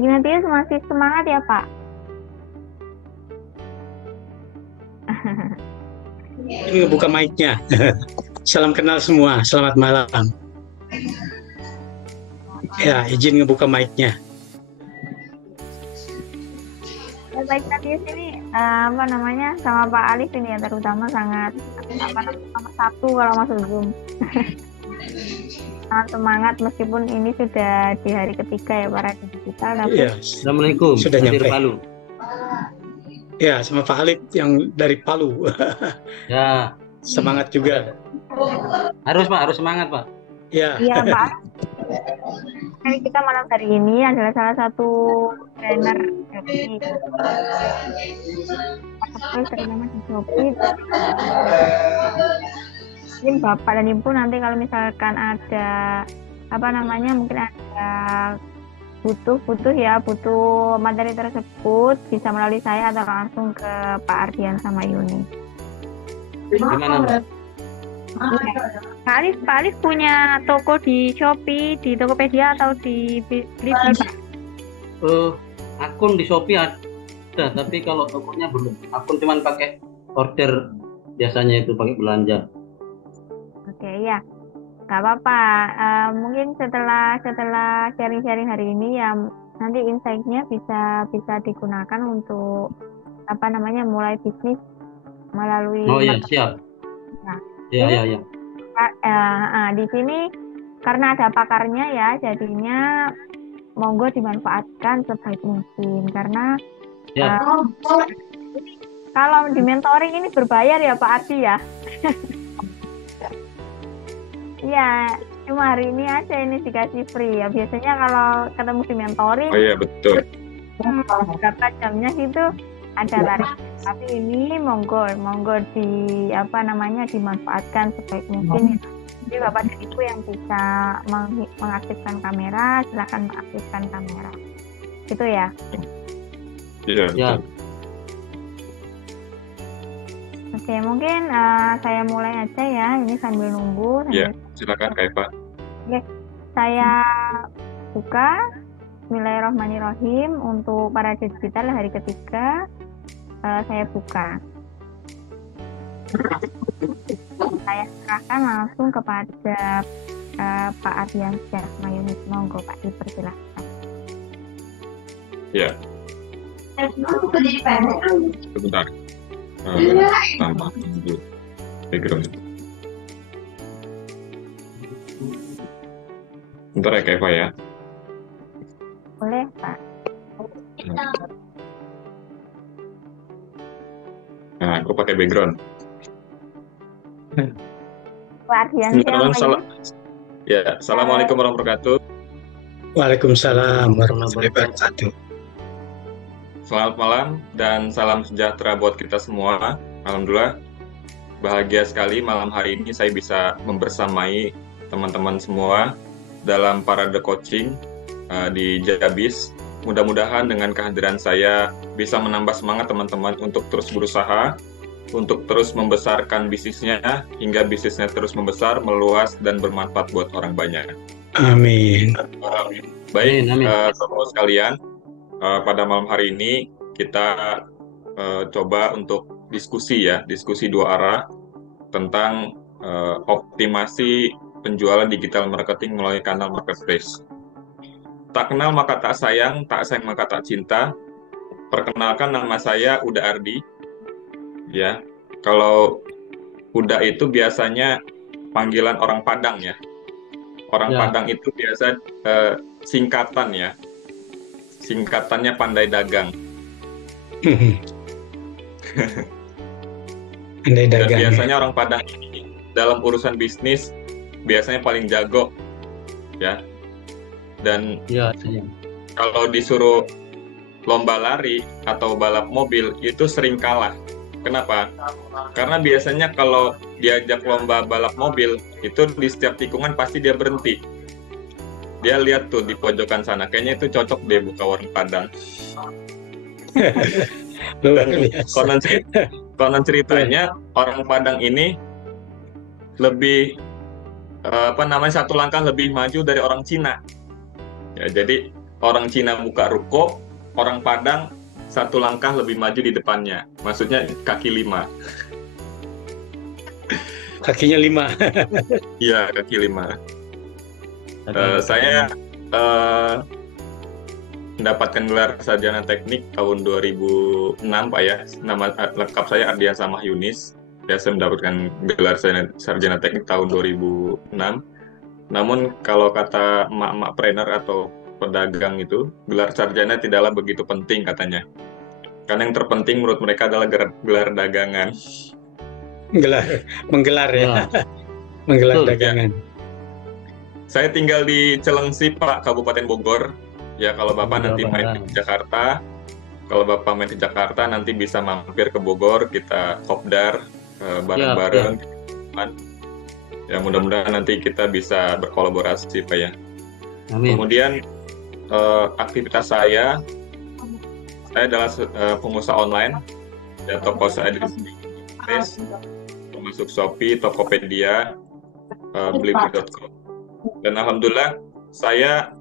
Ignatius masih semangat ya, Pak? Ini buka mic-nya. Salam kenal semua, selamat malam. Ya, izin ngebuka mic-nya. Ya, Pak Ignatius ini apa namanya sama Pak Alif ini ya terutama sangat apa namanya nomor satu kalau masuk Zoom. Sangat semangat meskipun ini sudah di hari ketiga ya para digital tapi Ya, Assalamualaikum. sudah Dari nyampe. Palu. Ya, sama Pak Alif yang dari Palu. Ya, Semangat juga. harus Pak, harus semangat Pak. Ya, iya Pak. Hari kita malam hari ini adalah salah satu trainer Shopee. Terutama di Shopee. Mungkin Bapak dan Ibu nanti kalau misalkan ada apa namanya mungkin ada butuh materi tersebut bisa melalui saya atau langsung ke Pak Ardian sama Yuni. Gimana Mbak? Iya. Pak Alif punya toko di Shopee, di Tokopedia atau di Blibli Pak? Akun di Shopee ada, tapi kalau tokonya belum. Akun cuman pakai order biasanya itu pakai belanja. Oke ya, nggak apa-apa. Mungkin setelah sharing-sharing hari ini ya nanti insight-nya bisa digunakan untuk apa namanya mulai bisnis melalui. Oh iya, siap. Nah, Iya. di sini karena ada pakarnya ya, jadinya monggo dimanfaatkan sebaik mungkin karena Ya. kalau di mentoring ini berbayar ya Pak Ardi ya. Iya, cuma hari ini aja ini dikasih free ya. Biasanya kalau ketemu di mentoring, Oh iya betul. berapa jamnya gitu ada tarif. Tapi ini monggo di apa namanya dimanfaatkan sebaik mungkin. Jadi Bapak dan Ibu yang bisa mengaktifkan kamera, silakan mengaktifkan kamera. Gitu ya. Iya Ya. betul. Oke, mungkin saya mulai aja ya. Ini sambil nunggu. Iya, silakan Kak Eva. Saya buka. Bismillahirrahmanirrahim. Untuk para digital hari ketiga saya buka. Saya serahkan langsung kepada Pak Ardian Syahma Yunus. Monggo Pak, dipersilahkan. Iya, sebentar. Tambah dulu background. Bentar ya Kak Eva ya. Boleh Pak. Nah, aku pakai background. Pak Ardian Teman-teman, Syahma Ya, Assalamualaikum warahmatullahi wabarakatuh. Waalaikumsalam warahmatullahi wabarakatuh. Selamat malam dan salam sejahtera buat kita semua. Alhamdulillah, bahagia sekali malam hari ini saya bisa membersamai teman-teman semua dalam parade coaching di Jabis. Mudah-mudahan dengan kehadiran saya bisa menambah semangat teman-teman untuk terus berusaha, untuk terus membesarkan bisnisnya, hingga bisnisnya terus membesar, meluas, dan bermanfaat buat orang banyak. Amin. Baik, Amin. teman-teman sekalian, pada malam hari ini kita coba untuk diskusi dua arah tentang optimasi penjualan digital marketing melalui kanal marketplace. Tak kenal maka tak sayang maka tak cinta. Perkenalkan, nama saya Uda Ardi. Ya, kalau Uda itu biasanya panggilan orang Padang ya. Orang Ya. Padang itu biasa singkatan ya. Singkatannya pandai dagang. Andai Dan dagang. biasanya orang Padang ini dalam urusan bisnis biasanya paling jago ya. Dan Ya. kalau disuruh lomba lari atau balap mobil itu sering kalah. Kenapa? Karena biasanya kalau diajak lomba balap mobil itu di setiap tikungan pasti dia berhenti. Dia lihat tuh di pojokan sana, kayaknya itu cocok deh buka warung Padang. Luar Dan biasa. konon ceritanya orang Padang ini lebih satu langkah lebih maju dari orang Cina. Ya, jadi orang Cina buka ruko, orang Padang satu langkah lebih maju di depannya. Maksudnya kaki 5. Kakinya 5. Iya, kaki 5. Tapi Saya mendapatkan gelar sarjana teknik tahun 2006, Pak ya. Nama lengkap saya Ardian Samah Yunis. Saya mendapatkan gelar sarjana teknik tahun 2006. Namun kalau kata emak-emak trainer atau pedagang itu, gelar sarjana tidaklah begitu penting katanya. Karena yang terpenting menurut mereka adalah gelar dagangan. Menggelar ya, ya, menggelar betul. dagangan. Saya tinggal di Celengsi, Pak, Kabupaten Bogor. Ya, kalau Bapak nanti main ke Jakarta, nanti bisa mampir ke Bogor, kita kopdar bareng-bareng. Ya, mudah-mudahan nanti kita bisa berkolaborasi, Pak ya. Amin. Kemudian aktivitas saya adalah pengusaha online. Ya, toko saya di termasuk Shopee, Tokopedia, Blibli.com. Dan alhamdulillah saya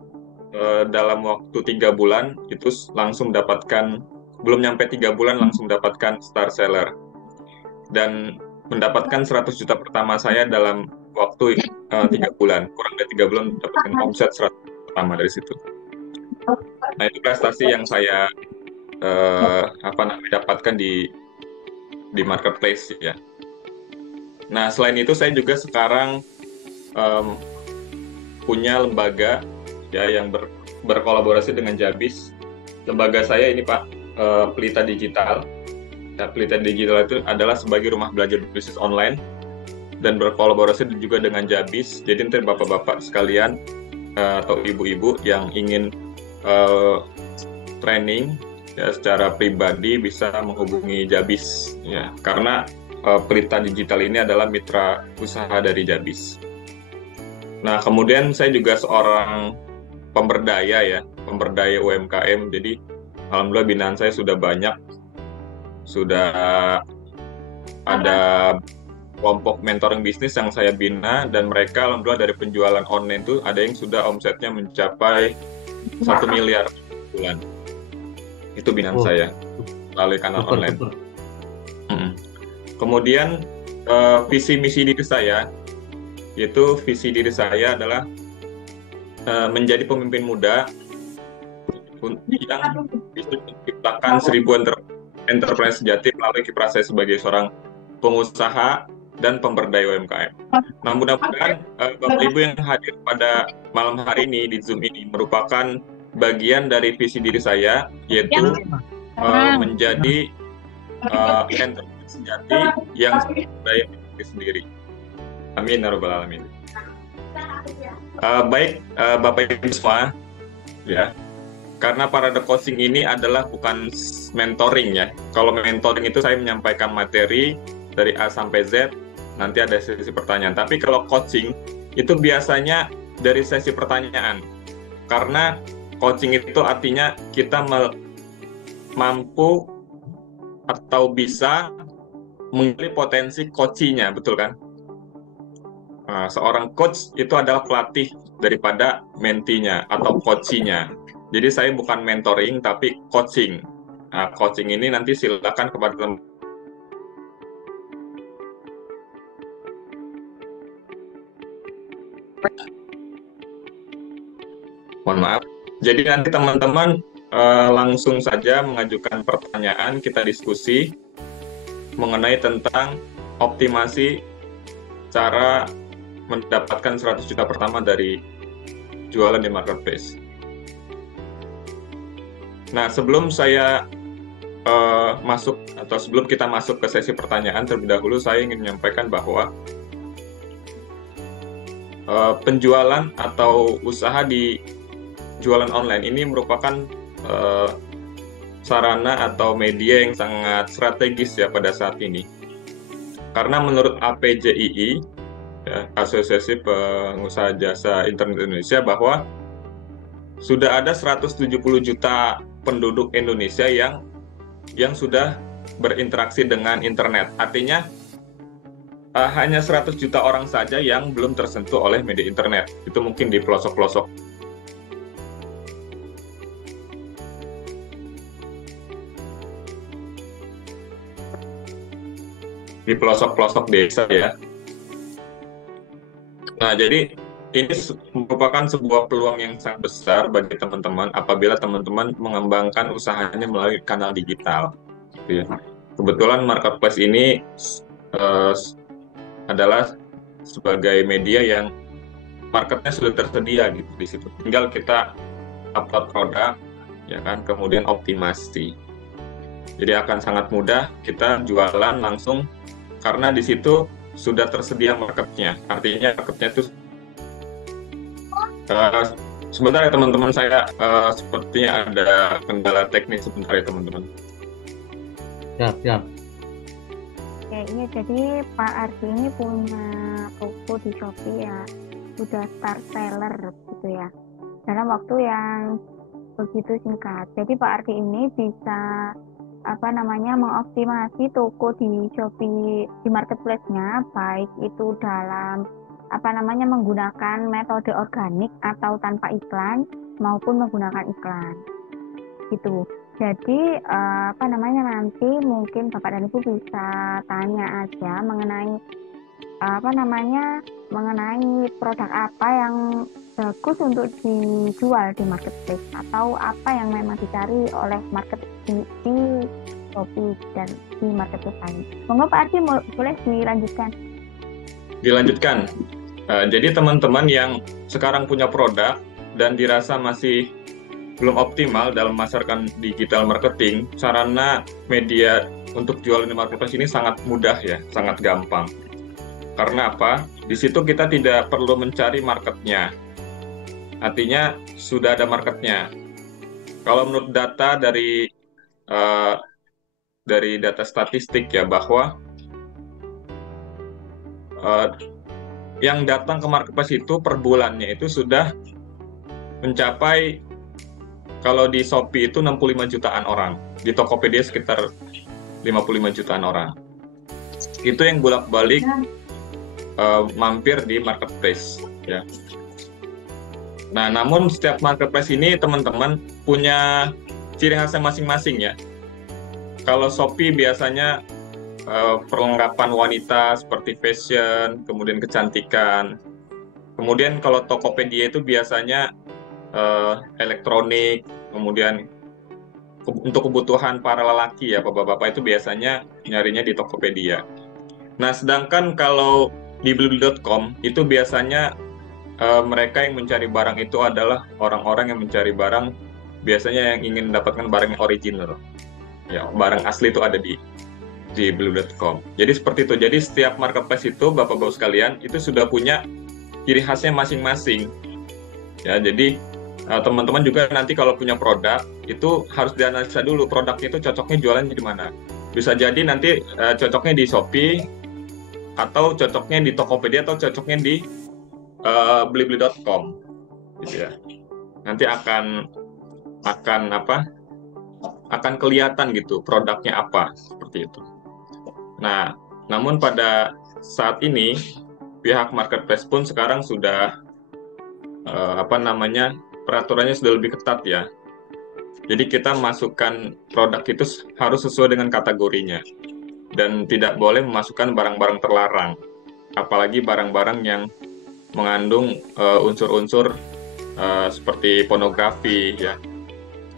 dalam waktu 3 bulan itu langsung dapatkan, belum nyampe 3 bulan langsung dapatkan star seller. Dan mendapatkan 100 juta pertama saya dalam waktu 3 bulan. Kurang dari 3 bulan mendapatkan omset 100 pertama dari situ. Nah, itu prestasi yang saya dapatkan di marketplace ya. Nah, selain itu saya juga sekarang punya lembaga ya yang berkolaborasi dengan Jabis. Lembaga saya ini Pak, Pelita Digital. Ya, Pelita Digital itu adalah sebagai rumah belajar bisnis online dan berkolaborasi juga dengan Jabis. Jadi nanti bapak-bapak sekalian atau ibu-ibu yang ingin training ya, secara pribadi bisa menghubungi Jabis ya, karena Pelita Digital ini adalah mitra usaha dari Jabis. Nah, kemudian saya juga seorang pemberdaya UMKM. Jadi alhamdulillah binaan saya sudah banyak, sudah ada kelompok mentoring bisnis yang saya bina, dan mereka alhamdulillah dari penjualan online itu ada yang sudah omsetnya mencapai 1 miliar bulan. Itu binaan saya melalui kanal online. Kemudian visi misi diri saya, yaitu visi diri saya adalah menjadi pemimpin muda yang bisa menciptakan 1000 entrepreneur sejati melalui kiprah saya sebagai seorang pengusaha dan pemberdaya UMKM. Nah, mudah-mudahan Bapak Ibu yang hadir pada malam hari ini di Zoom ini merupakan bagian dari visi diri saya, yaitu menjadi entrepreneur sejati yang berdaya diri sendiri. Amin ya rabbal alamin. Baik, Bapak Ibu semua, ya. Karena Parade Coaching ini adalah bukan mentoring ya. Kalau mentoring itu saya menyampaikan materi dari A sampai Z, nanti ada sesi pertanyaan. Tapi kalau coaching itu biasanya dari sesi pertanyaan. Karena coaching itu artinya kita mampu atau bisa menggali potensi coaching-nya, betul kan? Seorang coach itu adalah pelatih daripada mentinya atau coaching-nya. Jadi saya bukan mentoring tapi coaching. Nah, coaching ini nanti silakan kepada teman. Mohon maaf. Jadi nanti teman-teman langsung saja mengajukan pertanyaan, kita diskusi mengenai tentang optimasi cara mendapatkan 100 juta pertama dari jualan di marketplace. Nah, sebelum saya sebelum kita masuk ke sesi pertanyaan, terlebih dahulu saya ingin menyampaikan bahwa penjualan atau usaha di jualan online ini merupakan sarana atau media yang sangat strategis ya pada saat ini. Karena menurut APJII, ya, Asosiasi Pengusaha Jasa Internet Indonesia, bahwa sudah ada 170 juta penduduk Indonesia yang sudah berinteraksi dengan internet. Artinya hanya 100 juta orang saja yang belum tersentuh oleh media internet. Itu mungkin di pelosok-pelosok di pelosok-pelosok desa ya. Nah, jadi ini merupakan sebuah peluang yang sangat besar bagi teman-teman apabila teman-teman mengembangkan usahanya melalui kanal digital. Gitu ya. Kebetulan marketplace ini eh, adalah sebagai media yang marketnya sudah tersedia gitu di situ. Tinggal kita upload produk, ya kan, kemudian optimasi. Jadi akan sangat mudah kita jualan langsung karena di situ sudah tersedia marketnya. Artinya marketnya itu sebentar ya teman-teman, saya sepertinya ada kendala teknis sebentar ya teman-teman. Siap. Oke, iya, jadi Pak Ardi ini punya toko di Shopee ya, sudah start seller gitu ya, dalam waktu yang begitu singkat. Jadi Pak Ardi ini bisa mengoptimasi toko di Shopee, di marketplace-nya, baik itu dalam menggunakan metode organik atau tanpa iklan maupun menggunakan iklan gitu. Jadi nanti mungkin Bapak dan Ibu bisa tanya aja mengenai mengenai produk apa yang bagus untuk dijual di marketplace atau apa yang memang dicari oleh market di Shopee dan di marketplace lain. Monggo Pak Ardi, boleh dilanjutkan. Jadi teman-teman yang sekarang punya produk dan dirasa masih belum optimal dalam memasarkan digital marketing, sarana media untuk jualan di marketplace ini sangat mudah ya, sangat gampang. Karena apa? Di situ kita tidak perlu mencari marketnya. Artinya sudah ada marketnya. Kalau menurut data dari data statistik ya, bahwa yang datang ke marketplace itu per bulannya itu sudah mencapai, kalau di Shopee itu 65 jutaan orang, di Tokopedia sekitar 55 jutaan orang. Itu yang bolak-balik mampir di marketplace ya. Nah, namun setiap marketplace ini teman-teman punya ciri khasnya masing-masing ya. Kalau Shopee biasanya perlengkapan wanita seperti fashion, kemudian kecantikan. Kemudian kalau Tokopedia itu biasanya elektronik, kemudian untuk kebutuhan para lelaki ya, bapak-bapak itu biasanya nyarinya di Tokopedia. Nah, sedangkan kalau di Blibli.com itu biasanya mereka yang mencari barang itu adalah orang-orang yang mencari barang, biasanya yang ingin mendapatkan barang yang original. Ya, barang asli itu ada di Blibli.com. Jadi seperti itu. Jadi setiap marketplace itu, bapak-bapak sekalian, itu sudah punya ciri khasnya masing-masing. Ya, jadi teman-teman juga nanti kalau punya produk itu harus dianalisa dulu produknya itu cocoknya jualannya di mana. Bisa jadi nanti cocoknya di Shopee atau cocoknya di Tokopedia atau cocoknya di Blibli.com gitu ya. Nanti akan kelihatan gitu produknya apa, seperti itu. Nah, namun pada saat ini pihak marketplace pun sekarang sudah peraturannya sudah lebih ketat ya. Jadi kita masukkan produk itu harus sesuai dengan kategorinya dan tidak boleh memasukkan barang-barang terlarang, apalagi barang-barang yang mengandung unsur-unsur seperti pornografi ya,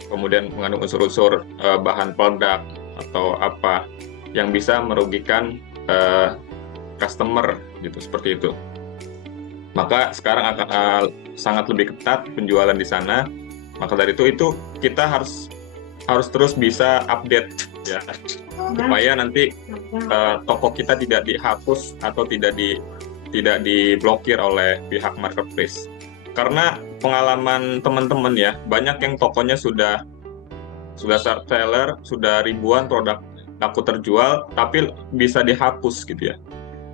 kemudian mengandung unsur-unsur bahan peledak atau apa yang bisa merugikan customer gitu, seperti itu. Maka sekarang akan sangat lebih ketat penjualan di sana. Maka dari itu kita harus terus bisa update ya, supaya nanti toko kita tidak dihapus atau tidak diblokir oleh pihak marketplace. Karena pengalaman teman-teman ya, banyak yang tokonya sudah start seller, sudah ribuan produk laku terjual, tapi bisa dihapus gitu ya.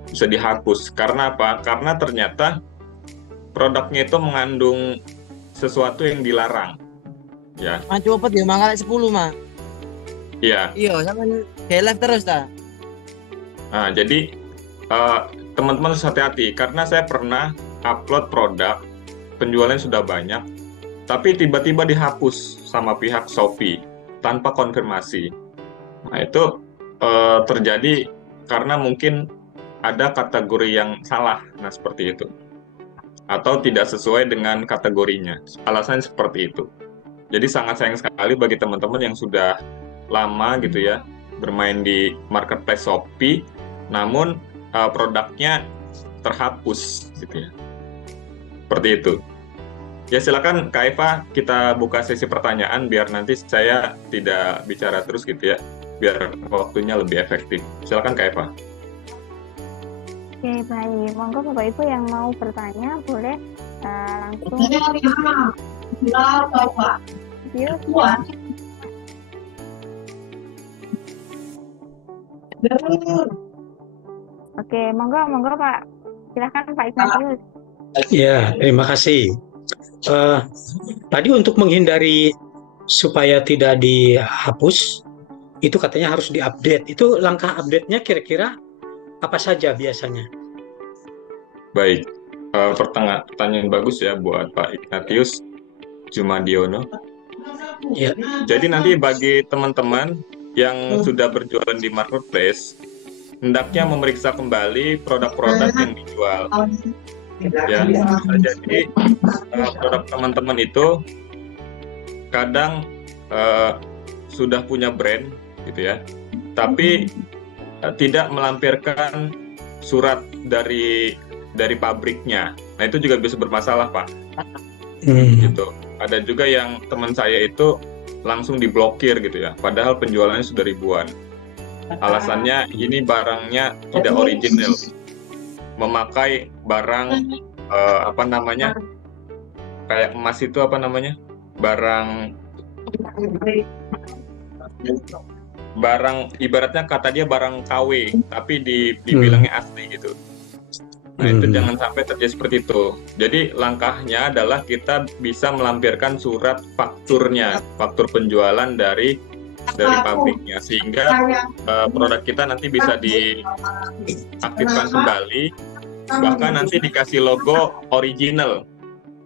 Bisa dihapus. Karena apa? Karena ternyata produknya itu mengandung sesuatu yang dilarang. Ya. Cepet ya, mangkal 10 mah. Iya. Iya, sampean live terus ta. Nah, jadi teman-teman harus hati-hati karena saya pernah upload produk, penjualannya sudah banyak, tapi tiba-tiba dihapus sama pihak Shopee tanpa konfirmasi. Nah, itu terjadi karena mungkin ada kategori yang salah, nah seperti itu. Atau tidak sesuai dengan kategorinya. Alasannya seperti itu. Jadi sangat sayang sekali bagi teman-teman yang sudah lama gitu ya bermain di marketplace Shopee, namun produknya terhapus gitu ya. Seperti itu. Ya silakan Kak Eva, kita buka sesi pertanyaan biar nanti saya tidak bicara terus gitu ya, biar waktunya lebih efektif. Silakan Kak Eva. Oke, baik. Monggo Bapak Ibu yang mau bertanya boleh langsung view. Oke, monggo Pak. Silahkan Pak Ignatius. Ya, terima kasih. Tadi untuk menghindari supaya tidak dihapus, itu katanya harus diupdate. Itu langkah update-nya kira-kira apa saja biasanya? Baik, pertanyaan bagus ya buat Pak Ignatius Jumadiono. Ya. Jadi nanti bagi teman-teman yang sudah berjualan di marketplace, hendaknya memeriksa kembali produk-produk yang dijual. Ya, jadi produk teman-teman itu kadang sudah punya brand, gitu ya, tapi tidak melampirkan surat dari pabriknya. Nah itu juga bisa bermasalah Pak. Gitu. Ada juga yang teman saya itu langsung diblokir gitu ya, padahal penjualannya sudah ribuan. Alasannya ini barangnya tidak original, memakai barang kayak emas itu barang ibaratnya kata dia barang KW tapi dibilangnya asli gitu. Nah itu jangan sampai terjadi seperti itu. Jadi langkahnya adalah kita bisa melampirkan surat fakturnya, faktur penjualan dari pabriknya, sehingga produk kita nanti bisa diaktifkan kembali, bahkan nanti dikasih logo original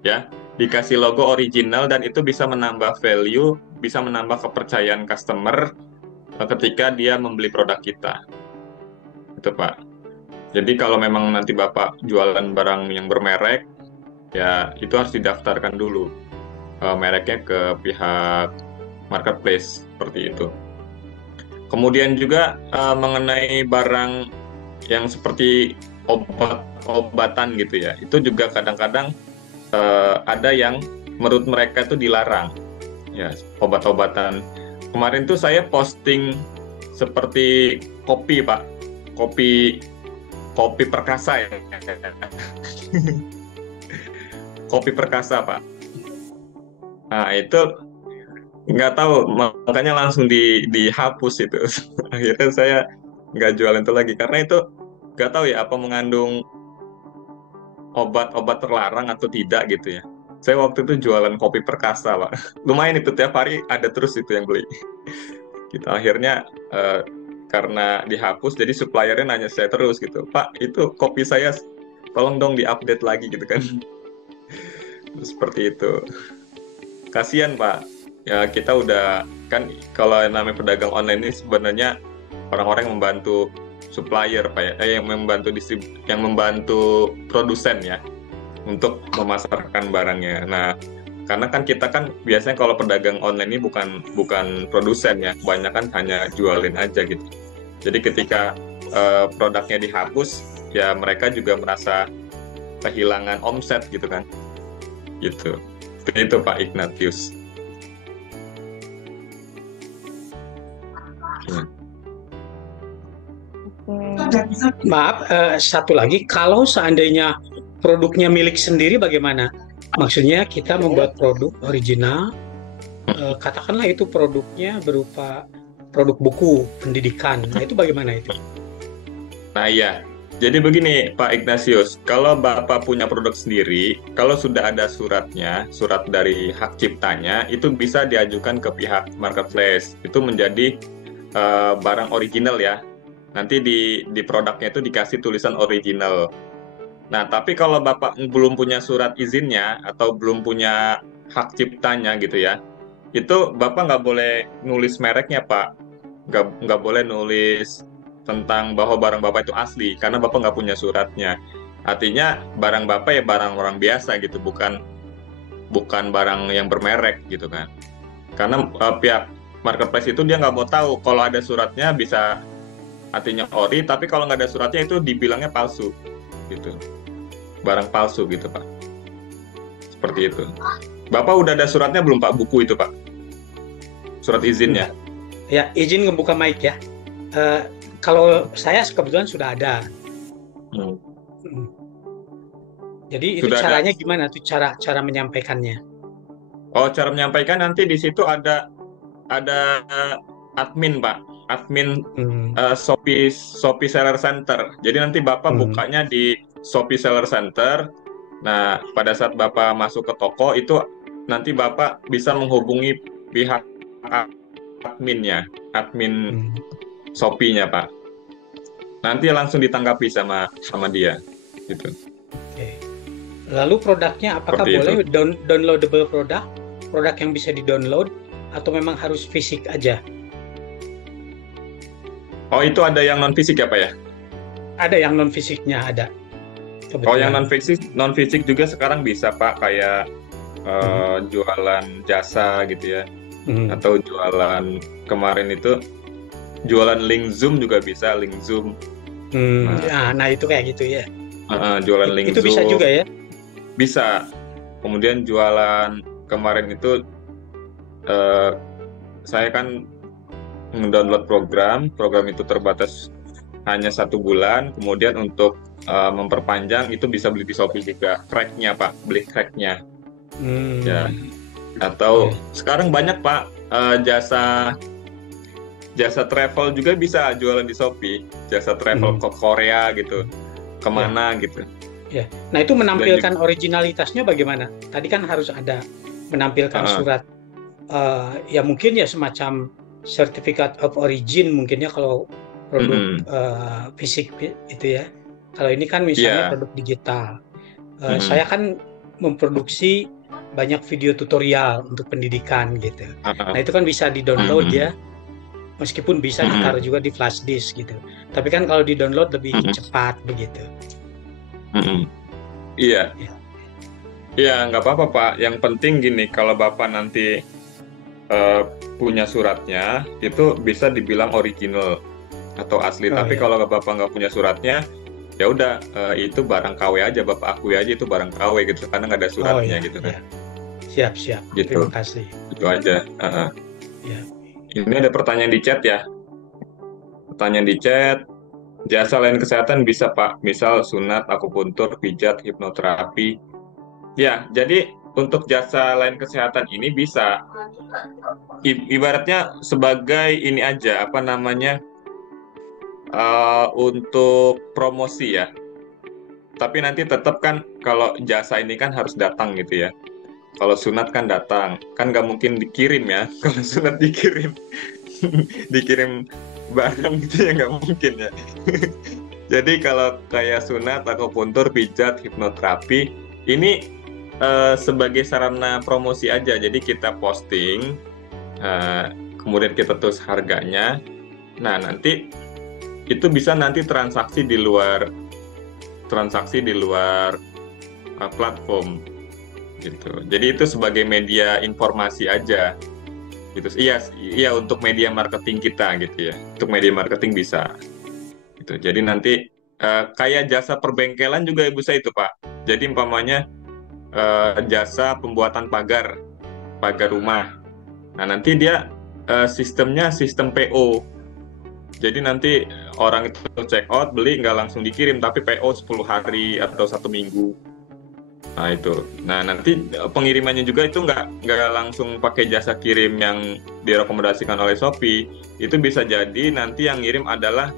ya, dikasih logo original, dan itu bisa menambah value, bisa menambah kepercayaan customer ketika dia membeli produk kita. Itu Pak. Jadi kalau memang nanti Bapak jualan barang yang bermerek, ya itu harus didaftarkan dulu mereknya ke pihak marketplace, seperti itu. Kemudian juga mengenai barang yang seperti obat-obatan gitu ya, itu juga kadang-kadang ada yang menurut mereka itu dilarang, ya obat-obatan. Kemarin tuh saya posting seperti kopi Pak, kopi perkasa ya. Kopi perkasa Pak. Nah itu nggak tahu, makanya langsung dihapus itu. Akhirnya saya nggak jualan itu lagi karena itu nggak tahu ya apa mengandung obat-obat terlarang atau tidak gitu ya. Saya waktu itu jualan kopi perkasa Pak. Lumayan itu, tiap hari ada terus itu yang beli. Kita akhirnya karena dihapus, jadi suppliernya nanya saya terus gitu, Pak itu kopi saya tolong dong diupdate lagi gitu kan. Seperti itu. Kasian Pak, ya kita udah kan, kalau namanya pedagang online ini sebenarnya orang-orang yang membantu supplier Pak ya, yang membantu produsen ya untuk memasarkan barangnya. Nah karena kan kita kan biasanya kalau pedagang online ini bukan produsen ya, kebanyakan hanya jualin aja gitu. Jadi ketika produknya dihapus, ya mereka juga merasa kehilangan omset gitu kan. Gitu. Itu Pak Ignatius. Maaf, satu lagi, kalau seandainya produknya milik sendiri bagaimana? Maksudnya kita membuat produk original, katakanlah itu produknya berupa produk buku pendidikan. Nah itu bagaimana itu? Nah iya, jadi begini Pak Ignatius, kalau Bapak punya produk sendiri, kalau sudah ada suratnya, surat dari hak ciptanya, itu bisa diajukan ke pihak marketplace. Itu menjadi barang original ya. Nanti di produknya itu dikasih tulisan original. Nah, tapi kalau Bapak belum punya surat izinnya atau belum punya hak ciptanya gitu ya, itu Bapak nggak boleh nulis mereknya Pak. Nggak boleh nulis tentang bahwa barang Bapak itu asli karena Bapak nggak punya suratnya. Artinya barang Bapak ya barang orang biasa gitu, bukan barang yang bermerek gitu kan. Karena pihak marketplace itu dia nggak mau tahu kalau ada suratnya bisa artinya ori, tapi kalau nggak ada suratnya itu dibilangnya palsu gitu, barang palsu gitu Pak. Seperti itu. Bapak udah ada suratnya belum Pak, buku itu Pak? Surat izinnya? Ya, izin ngebuka mic ya. Kalau saya kebetulan sudah ada. Hmm. Jadi itu Sudah caranya ada. gimana tuh cara menyampaikannya? Oh, cara menyampaikan nanti di situ ada admin Pak, admin Shopee Seller Center. Jadi nanti Bapak bukanya di Shopee Seller Center. Nah, pada saat Bapak masuk ke toko itu nanti Bapak bisa menghubungi pihak adminnya, admin Shopee-nya Pak. Nanti langsung ditanggapi sama dia gitu. Oke. Lalu produknya apakah Seperti boleh downloadable produk yang bisa di-download atau memang harus fisik aja? Oh, itu ada yang non fisik ya Pak ya? Ada yang non fisiknya ada. Kebetulan. Oh, yang non fisik juga sekarang bisa Pak, kayak jualan jasa gitu ya, atau jualan kemarin itu jualan link Zoom juga bisa, link Zoom. Nah itu kayak gitu ya. Jualan link itu Zoom. Bisa juga ya? Bisa. Kemudian jualan kemarin itu saya kan mendownload program itu terbatas hanya 1 bulan. Kemudian untuk memperpanjang itu bisa beli di Shopee juga, crack-nya Pak, beli crack-nya. Ya. Atau sekarang banyak Pak jasa travel juga bisa jualan di Shopee, jasa travel ke Korea gitu, kemana gitu. Ya. Nah itu menampilkan originalitasnya bagaimana? Tadi kan harus ada menampilkan surat, ya mungkin ya semacam certificate of origin mungkin ya kalau produk fisik itu ya. Kalau ini kan misalnya produk digital. Saya kan memproduksi banyak video tutorial untuk pendidikan gitu. Nah itu kan bisa di-download ya. Meskipun bisa ditaruh juga di flash disk gitu. Tapi kan kalau di-download lebih cepat begitu. Iya. Iya, nggak apa-apa Pak. Yang penting gini, kalau Bapak nanti punya suratnya, itu bisa dibilang original atau asli. Tapi kalau Bapak nggak punya suratnya, ya udah itu barang KW aja, Bapak akui aja itu barang KW gitu, karena nggak ada suratnya gitu kan. Siap. Gitu. Terima kasih. Itu aja. Ya. Ini ada pertanyaan di chat ya. Pertanyaan di chat. Jasa lain kesehatan bisa Pak, misal sunat, akupuntur, pijat, hipnoterapi. Ya, jadi untuk jasa lain kesehatan ini bisa. Ibaratnya sebagai ini aja, apa namanya, untuk promosi ya. Tapi nanti tetap kan kalau jasa ini kan harus datang gitu ya. Kalau sunat kan datang, kan nggak mungkin dikirim ya. Kalau sunat dikirim, dikirim barang gitu ya nggak mungkin ya. Jadi kalau kayak sunat, akupuntur, pijat, hipnoterapi, ini sebagai sarana promosi aja. Jadi kita posting, kemudian kita tulis harganya. Nah nanti itu bisa nanti transaksi di luar platform gitu. Jadi itu sebagai media informasi aja gitu. Iya untuk media marketing kita gitu ya. Untuk media marketing bisa gitu. Jadi nanti kayak jasa perbengkelan juga bisa itu Pak. Jadi umpamanya jasa pembuatan pagar rumah. Nah nanti dia sistemnya sistem PO. Jadi nanti orang itu check out, beli nggak langsung dikirim, tapi PO 10 hari atau 1 minggu. Nah itu. Nah nanti pengirimannya juga itu nggak langsung pakai jasa kirim yang direkomendasikan oleh Shopee. Itu bisa jadi nanti yang ngirim adalah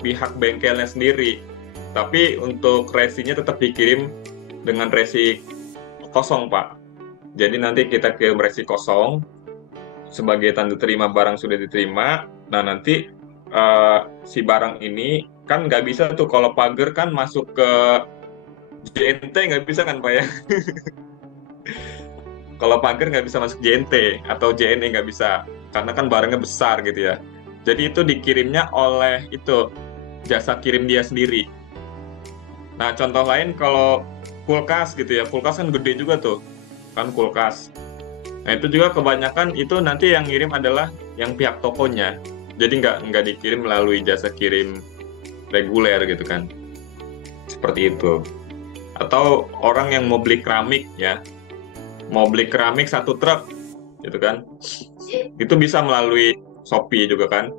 pihak bengkelnya sendiri. Tapi untuk resinya tetap dikirim dengan resi kosong Pak. Jadi nanti kita kirim resi kosong sebagai tanda terima barang sudah diterima. Nah nanti si barang ini kan nggak bisa tuh kalau pagar kan masuk ke JNT nggak bisa kan Pak ya. Kalau pagar nggak bisa masuk JNT atau JNE nggak bisa karena kan barangnya besar gitu ya. Jadi itu dikirimnya oleh itu jasa kirim dia sendiri. Nah, contoh lain kalau kulkas gitu ya, kulkas kan gede juga tuh, kan kulkas. Nah, itu juga kebanyakan itu nanti yang ngirim adalah yang pihak tokonya. Jadi nggak dikirim melalui jasa kirim reguler gitu kan. Seperti itu. Atau orang yang mau beli keramik ya, mau beli keramik 1 truk gitu kan. Itu bisa melalui Shopee juga kan.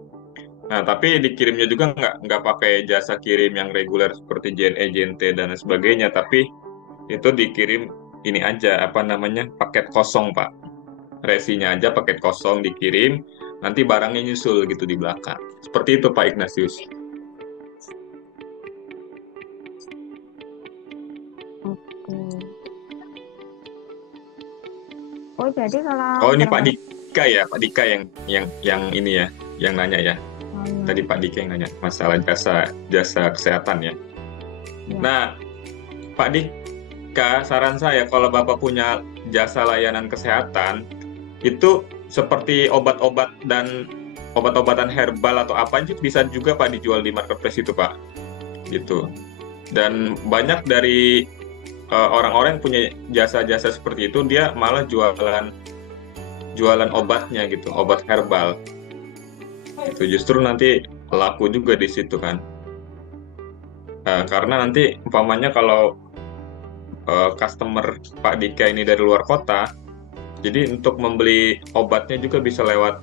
Nah, tapi dikirimnya juga nggak pakai jasa kirim yang reguler seperti JNE, JNT, dan sebagainya. Tapi itu dikirim ini aja, apa namanya, paket kosong, Pak. Resinya aja paket kosong dikirim, nanti barangnya nyusul gitu di belakang. Seperti itu, Pak Ignatius. Oke. Oh, jadi kalau Oh, ini Pak Dika ya, Pak Dika yang ini ya, yang nanya ya. Tadi Pak Dika yang nanya masalah jasa kesehatan ya. Ya. Nah, Pak Dika, saran saya kalau Bapak punya jasa layanan kesehatan, itu seperti obat-obat dan obat-obatan herbal atau apa aja bisa juga Pak dijual di marketplace itu, Pak. Gitu. Dan banyak dari orang-orang yang punya jasa-jasa seperti itu, dia malah jualan obatnya gitu, obat herbal. Itu justru nanti laku juga di situ kan. Karena nanti umpamanya kalau customer Pak Dika ini dari luar kota, jadi untuk membeli obatnya juga bisa lewat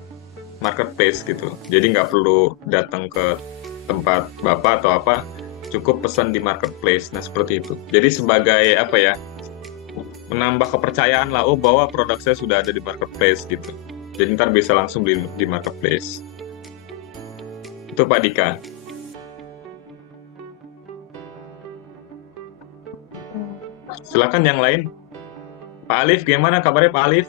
marketplace gitu. Jadi nggak perlu datang ke tempat Bapak atau apa, cukup pesan di marketplace. Nah, seperti itu. Jadi sebagai apa ya, menambah kepercayaan lah, oh bahwa produk saya sudah ada di marketplace gitu. Jadi ntar bisa langsung beli di marketplace. Itu Pak Dika. Silakan yang lain. Pak Alif, gimana kabarnya Pak Alif?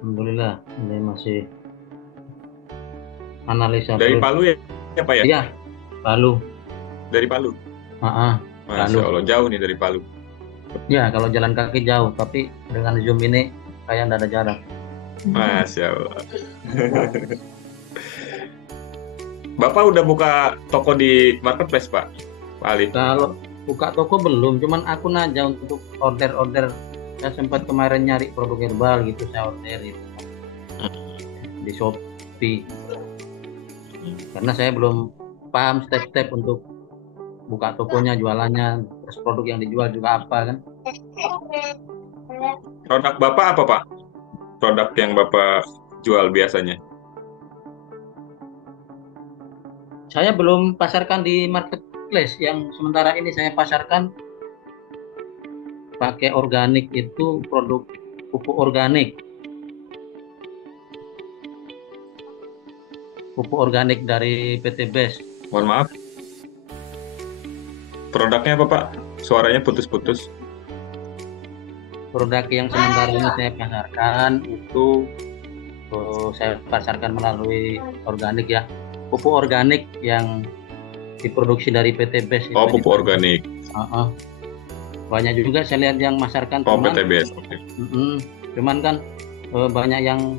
Alhamdulillah, ini masih analisa. Dari Palu ya Pak ya? Iya, Palu. Dari Palu? Masya Allah, jauh nih dari Palu. Ya, kalau jalan kaki jauh, tapi dengan Zoom ini kayak nggak ada jarak. Masya Allah. Bapak udah buka toko di marketplace, Pak? Pak Alif? Kalau buka toko belum, cuman akun aja untuk order-order. Saya sempat kemarin nyari produk herbal gitu, saya order gitu. Di Shopee. Karena saya belum paham step-step untuk buka tokonya, jualannya, terus produk yang dijual juga apa kan. Produk Bapak apa, Pak? Produk yang Bapak jual biasanya? Saya belum pasarkan di marketplace, yang sementara ini saya pasarkan pakai organik, itu produk pupuk organik. Pupuk organik dari PT BES. Mohon maaf. Produknya apa, Pak? Suaranya putus-putus. Produk yang sementara ini saya pasarkan itu saya pasarkan melalui organik ya. Pupuk organik yang diproduksi dari PT BES. Oh, pupuk organik. Banyak juga saya lihat yang masarkan. Oh, PT BES. Cuman kan banyak yang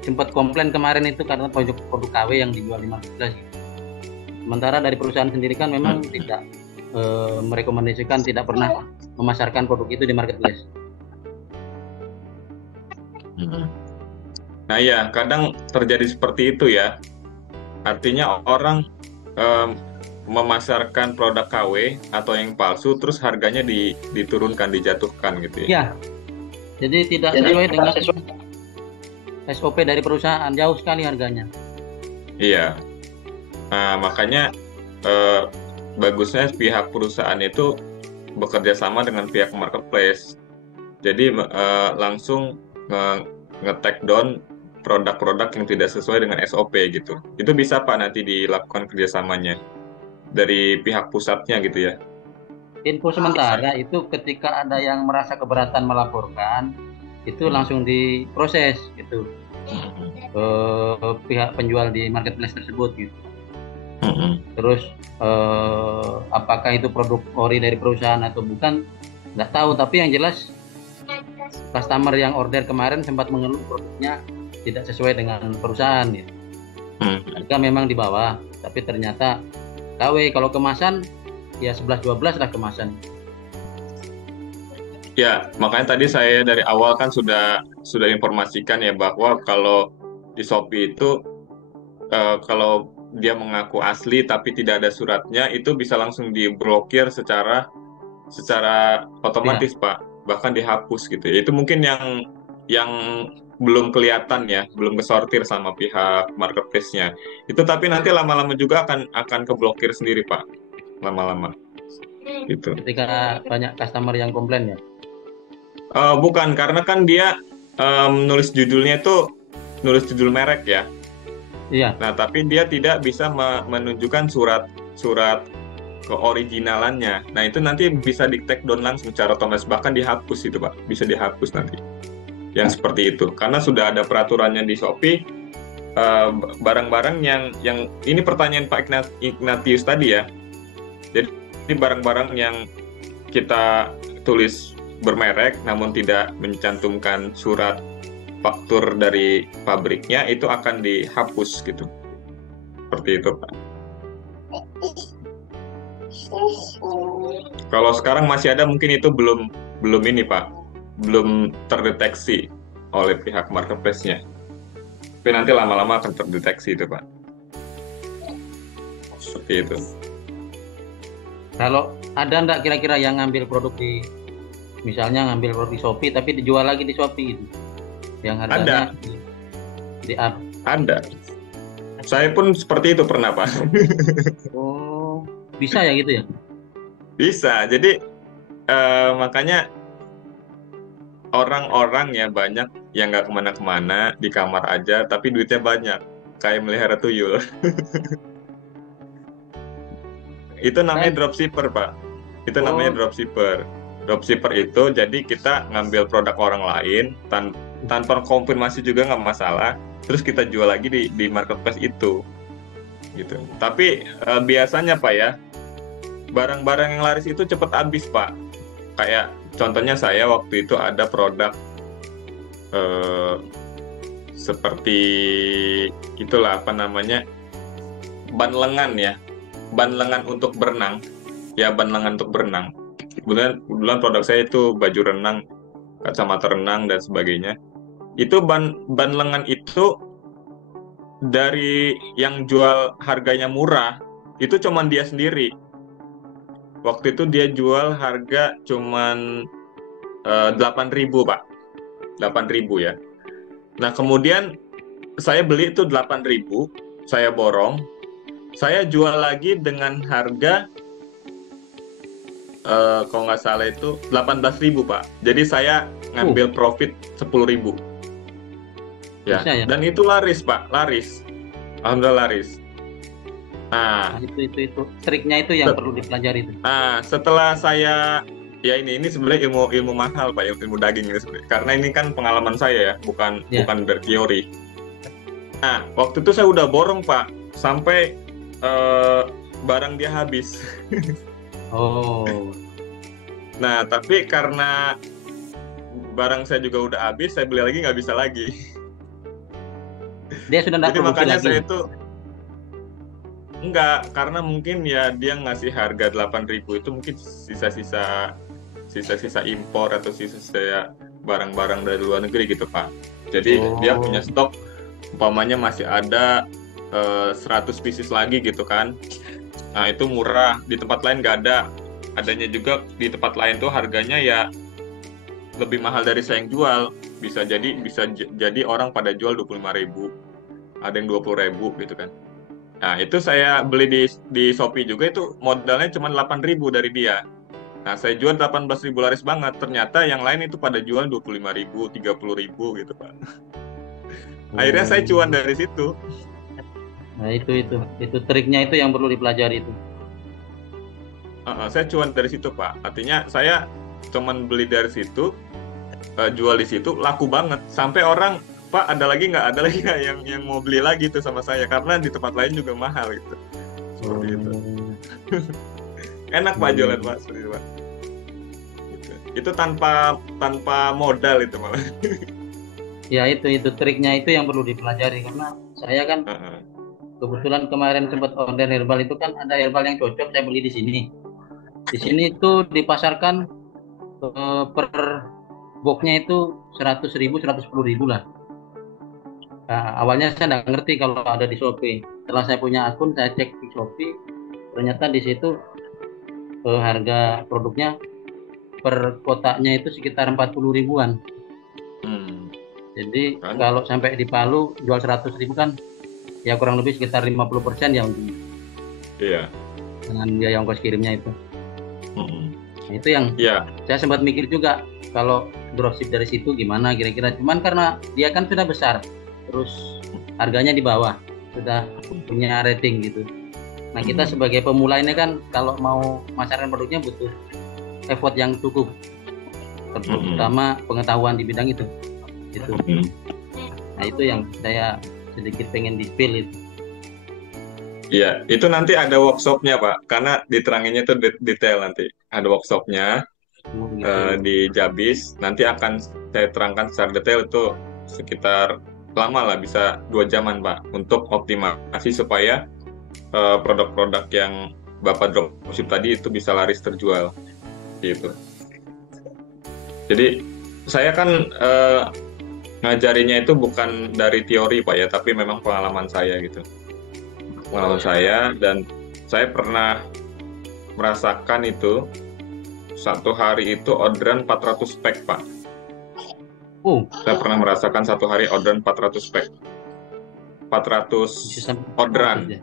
sempat komplain kemarin itu karena produk KW yang dijual di marketplace. Sementara dari perusahaan sendiri kan memang tidak merekomendasikan, tidak pernah memasarkan produk itu di marketplace. Nah ya, kadang terjadi seperti itu ya. Artinya orang memasarkan produk KW atau yang palsu, terus harganya diturunkan, dijatuhkan gitu ya. Ya, jadi tidak sesuai dengan SOP dari perusahaan, jauh sekali harganya. Iya. Nah, makanya bagusnya pihak perusahaan itu bekerja sama dengan pihak marketplace. Jadi langsung nge-take down produk-produk yang tidak sesuai dengan SOP gitu. Itu bisa Pak nanti dilakukan kerjasamanya dari pihak pusatnya gitu ya. Info sementara itu ketika ada yang merasa keberatan melaporkan, itu langsung diproses gitu. Pihak penjual di marketplace tersebut gitu. Terus apakah itu produk ori dari perusahaan atau bukan, nggak tahu. Tapi yang jelas customer yang order kemarin sempat mengeluh produknya tidak sesuai dengan perusahaan ya. Harga memang di bawah, tapi ternyata KW kalau kemasan ya 11-12 lah kemasan. Ya, makanya tadi saya dari awal kan sudah informasikan ya bahwa kalau di Shopee itu kalau dia mengaku asli tapi tidak ada suratnya itu bisa langsung diblokir secara otomatis Pak, bahkan dihapus gitu ya. Itu mungkin yang belum kelihatan ya, belum kesortir sama pihak marketplace-nya. Itu tapi nanti lama-lama juga akan keblokir sendiri Pak, lama-lama. Gitu. Ketika banyak customer yang komplain ya. Bukan, karena kan dia nulis judulnya itu nulis judul merek ya. Iya. Nah, tapi dia tidak bisa menunjukkan surat keoriginalannya. Nah, itu nanti bisa di take down langsung secara otomatis, bahkan dihapus itu Pak. Bisa dihapus nanti. Yang seperti itu. Karena sudah ada peraturannya di Shopee, barang-barang yang ini pertanyaan Pak Ignatius tadi ya. Jadi barang-barang yang kita tulis bermerek namun tidak mencantumkan surat faktur dari pabriknya itu akan dihapus gitu. Seperti itu Pak. Kalau sekarang masih ada mungkin itu belum ini Pak, belum terdeteksi oleh pihak marketplace-nya. Tapi nanti lama-lama akan terdeteksi itu Pak. Seperti itu. Kalau ada enggak kira-kira yang ngambil produk misalnya ngambil produk di Shopee tapi dijual lagi di Shopee itu? Yang harganya di up. Ada. Saya pun seperti itu pernah Pak. Oh, bisa ya gitu ya? Bisa. Jadi makanya orang-orang ya banyak yang nggak kemana-kemana, di kamar aja, tapi duitnya banyak. Kayak melihara tuyul. Itu namanya dropshipper Pak. Itu namanya dropshipper. Dropshipper itu jadi kita ngambil produk orang lain tanpa konfirmasi juga nggak masalah. Terus kita jual lagi di marketplace itu, gitu. Tapi biasanya Pak ya, barang-barang yang laris itu cepat habis Pak. Kayak contohnya saya waktu itu ada produk seperti itulah apa namanya, ban lengan ya, ban lengan untuk berenang, ya ban lengan untuk berenang. Kebetulan produk saya itu baju renang, kacamata renang dan sebagainya. Itu ban lengan itu dari yang jual harganya murah itu cuman dia sendiri. Waktu itu dia jual harga cuman 8.000 Pak, 8.000 ya. Nah kemudian saya beli itu 8.000, saya borong, saya jual lagi dengan harga kalau nggak salah itu 18.000 Pak. Jadi saya ngambil profit 10.000. Ya. Ya. Dan itu laris Pak, laris. Alhamdulillah laris. Nah, itu triknya itu yang perlu dipelajari itu. Nah, setelah saya ya ini sebenarnya ilmu mahal Pak, ilmu daging ini sebenarnya. Karena ini kan pengalaman saya ya, bukan berteori. Nah, waktu itu saya udah borong Pak, sampai barang dia habis. Oh. Nah, tapi karena barang saya juga udah habis, saya beli lagi nggak bisa lagi. Dia sudah Jadi makanya lagi. Saya itu enggak, karena mungkin ya dia ngasih harga 8.000 itu mungkin sisa-sisa impor atau sisa-sisa barang-barang dari luar negeri gitu Pak. Jadi dia punya stok, umpamanya masih ada 100 pieces lagi gitu kan. Nah itu murah, di tempat lain nggak ada. Adanya juga di tempat lain tuh harganya ya lebih mahal dari saya yang jual. Bisa jadi orang pada jual 25.000, ada yang 20.000 gitu kan. Nah itu saya beli di Shopee juga, itu modalnya cuma 8.000 dari dia. Nah saya jual 18.000 laris banget. Ternyata yang lain itu pada jual 25.000, 30.000 gitu Pak. Akhirnya saya cuan dari situ. Nah itu triknya itu yang perlu dipelajari itu. Saya cuan dari situ Pak. Artinya saya cuman beli dari situ, jual di situ, laku banget. Sampai orang, Pak ada lagi nggak yang mau beli lagi tuh sama saya, karena di tempat lain juga mahal gitu. Seperti itu. Enak Pak jualan Pak, seperti itu Pak. Gitu. Itu tanpa modal itu malah. Ya itu triknya itu yang perlu dipelajari, karena saya kan kebetulan kemarin sempat order herbal itu kan ada herbal yang cocok saya beli di sini. Di sini itu dipasarkan per boxnya itu 100.000, 110.000 lah. Nah, awalnya saya nggak ngerti kalau ada di Shopee. Setelah saya punya akun, saya cek di Shopee, ternyata di situ harga produknya per kotaknya itu sekitar 40.000-an. Jadi kalau sampai di Palu jual 100.000 kan ya kurang lebih sekitar 50% ya untungnya. Iya. Dengan biaya ongkos kirimnya itu. Nah, itu yang saya sempat mikir juga kalau dropship dari situ gimana kira-kira. Cuman karena dia kan sudah besar, terus harganya di bawah, sudah punya rating gitu. Nah kita sebagai pemula ini kan kalau mau masarkan produknya butuh effort yang cukup, terutama pengetahuan di bidang itu. Gitu. Nah itu yang saya sedikit pengen di-feel itu. Iya, itu nanti ada workshopnya Pak, karena diteranginnya itu detail nanti. Ada workshopnya di Jabis, nanti akan saya terangkan secara detail itu sekitar lama lah, bisa 2 jaman Pak, untuk optimasi supaya produk-produk yang Bapak dropship tadi itu bisa laris terjual. Gitu. Jadi saya kan ngajarinya itu bukan dari teori Pak ya, tapi memang pengalaman saya gitu. Pengalaman saya, dan saya pernah merasakan itu satu hari itu orderan 400 pack Pak. Saya pernah merasakan satu hari orderan 400 pack. 400 orderan.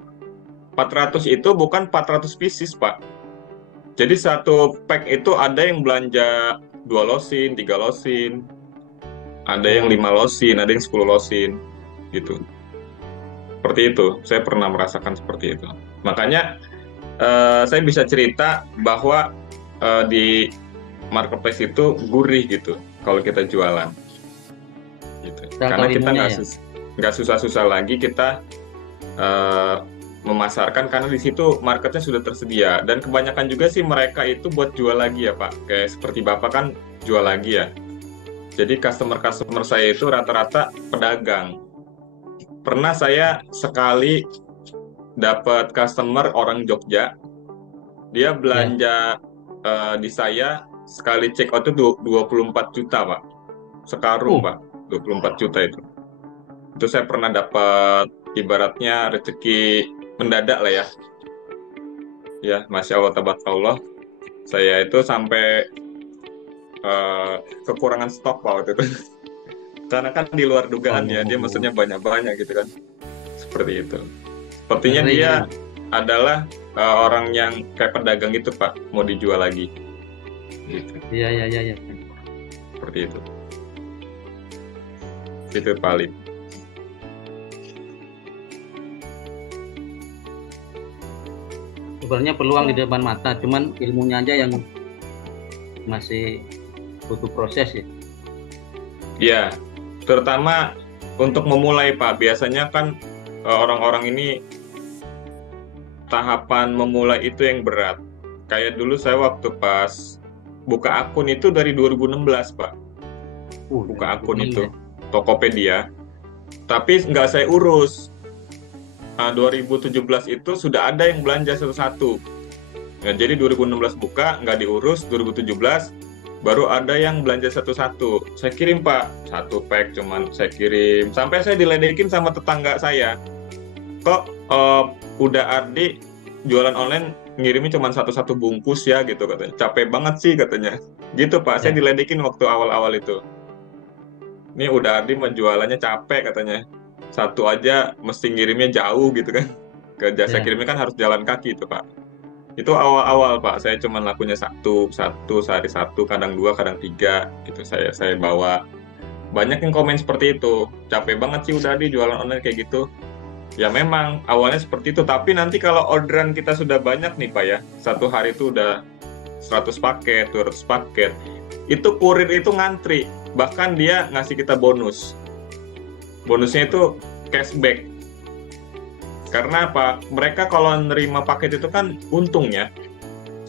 400 itu bukan 400 pieces Pak. Jadi satu pack itu ada yang belanja 2 losin, 3 losin, ada yang 5 losin, ada yang 10 losin, gitu. Seperti itu, saya pernah merasakan seperti itu. Makanya saya bisa cerita bahwa di marketplace itu gurih gitu kalau kita jualan. Gitu. Karena kita nggak susah-susah lagi kita memasarkan, karena di situ marketnya sudah tersedia, dan kebanyakan juga sih mereka itu buat jual lagi ya Pak. Kayak seperti Bapak kan jual lagi ya. Jadi customer saya itu rata-rata pedagang. Pernah saya sekali dapat customer orang Jogja, dia belanja di saya sekali check out itu 24 juta Pak, sekarung Pak, 24 juta itu. Itu saya pernah dapat ibaratnya rezeki mendadak lah ya. Ya, Masya Allah, tabarakallah. Saya itu sampai kekurangan stok Pak waktu itu. Karena kan di luar dugaan ya, dia maksudnya banyak-banyak gitu kan. Seperti itu. Sepertinya dia adalah orang yang kayak pedagang itu Pak, mau dijual lagi. Gitu. Iya. Seperti itu. Itu Pak Alip. Sebenarnya peluang di depan mata, cuman ilmunya aja yang masih butuh proses ya. Ya, terutama untuk memulai Pak. Biasanya kan orang-orang ini tahapan memulai itu yang berat. Kayak dulu saya waktu pas buka akun itu dari 2016 Pak. Buka akun itu Tokopedia. Tapi nggak saya urus. 2017 itu sudah ada yang belanja satu-satu. Ya, jadi 2016 buka, nggak diurus, 2017 baru ada yang belanja satu-satu. Saya kirim Pak, 1 pack cuman saya kirim. Sampai saya diledekin sama tetangga saya. Kok udah Ardi jualan online ngirimnya cuma satu-satu bungkus ya gitu katanya. Capek banget sih katanya. Gitu Pak, saya diledekin waktu awal-awal itu. Ini udah Ardi menjualannya capek katanya. Satu aja mesti ngirimnya jauh gitu kan. Ke jasa kirimnya kan harus jalan kaki itu Pak. Itu awal-awal Pak, saya cuma lakunya satu sehari 1, kadang 2, kadang 3 gitu saya bawa. Banyak yang komen seperti itu, capek banget sih udah di jualan online kayak gitu. Ya memang awalnya seperti itu, tapi nanti kalau orderan kita sudah banyak nih Pak ya, satu hari itu udah 100 paket, 200 paket, itu kurir itu ngantri, bahkan dia ngasih kita bonus. Bonusnya itu cashback. Karena apa? Mereka kalau nerima paket itu kan untung ya,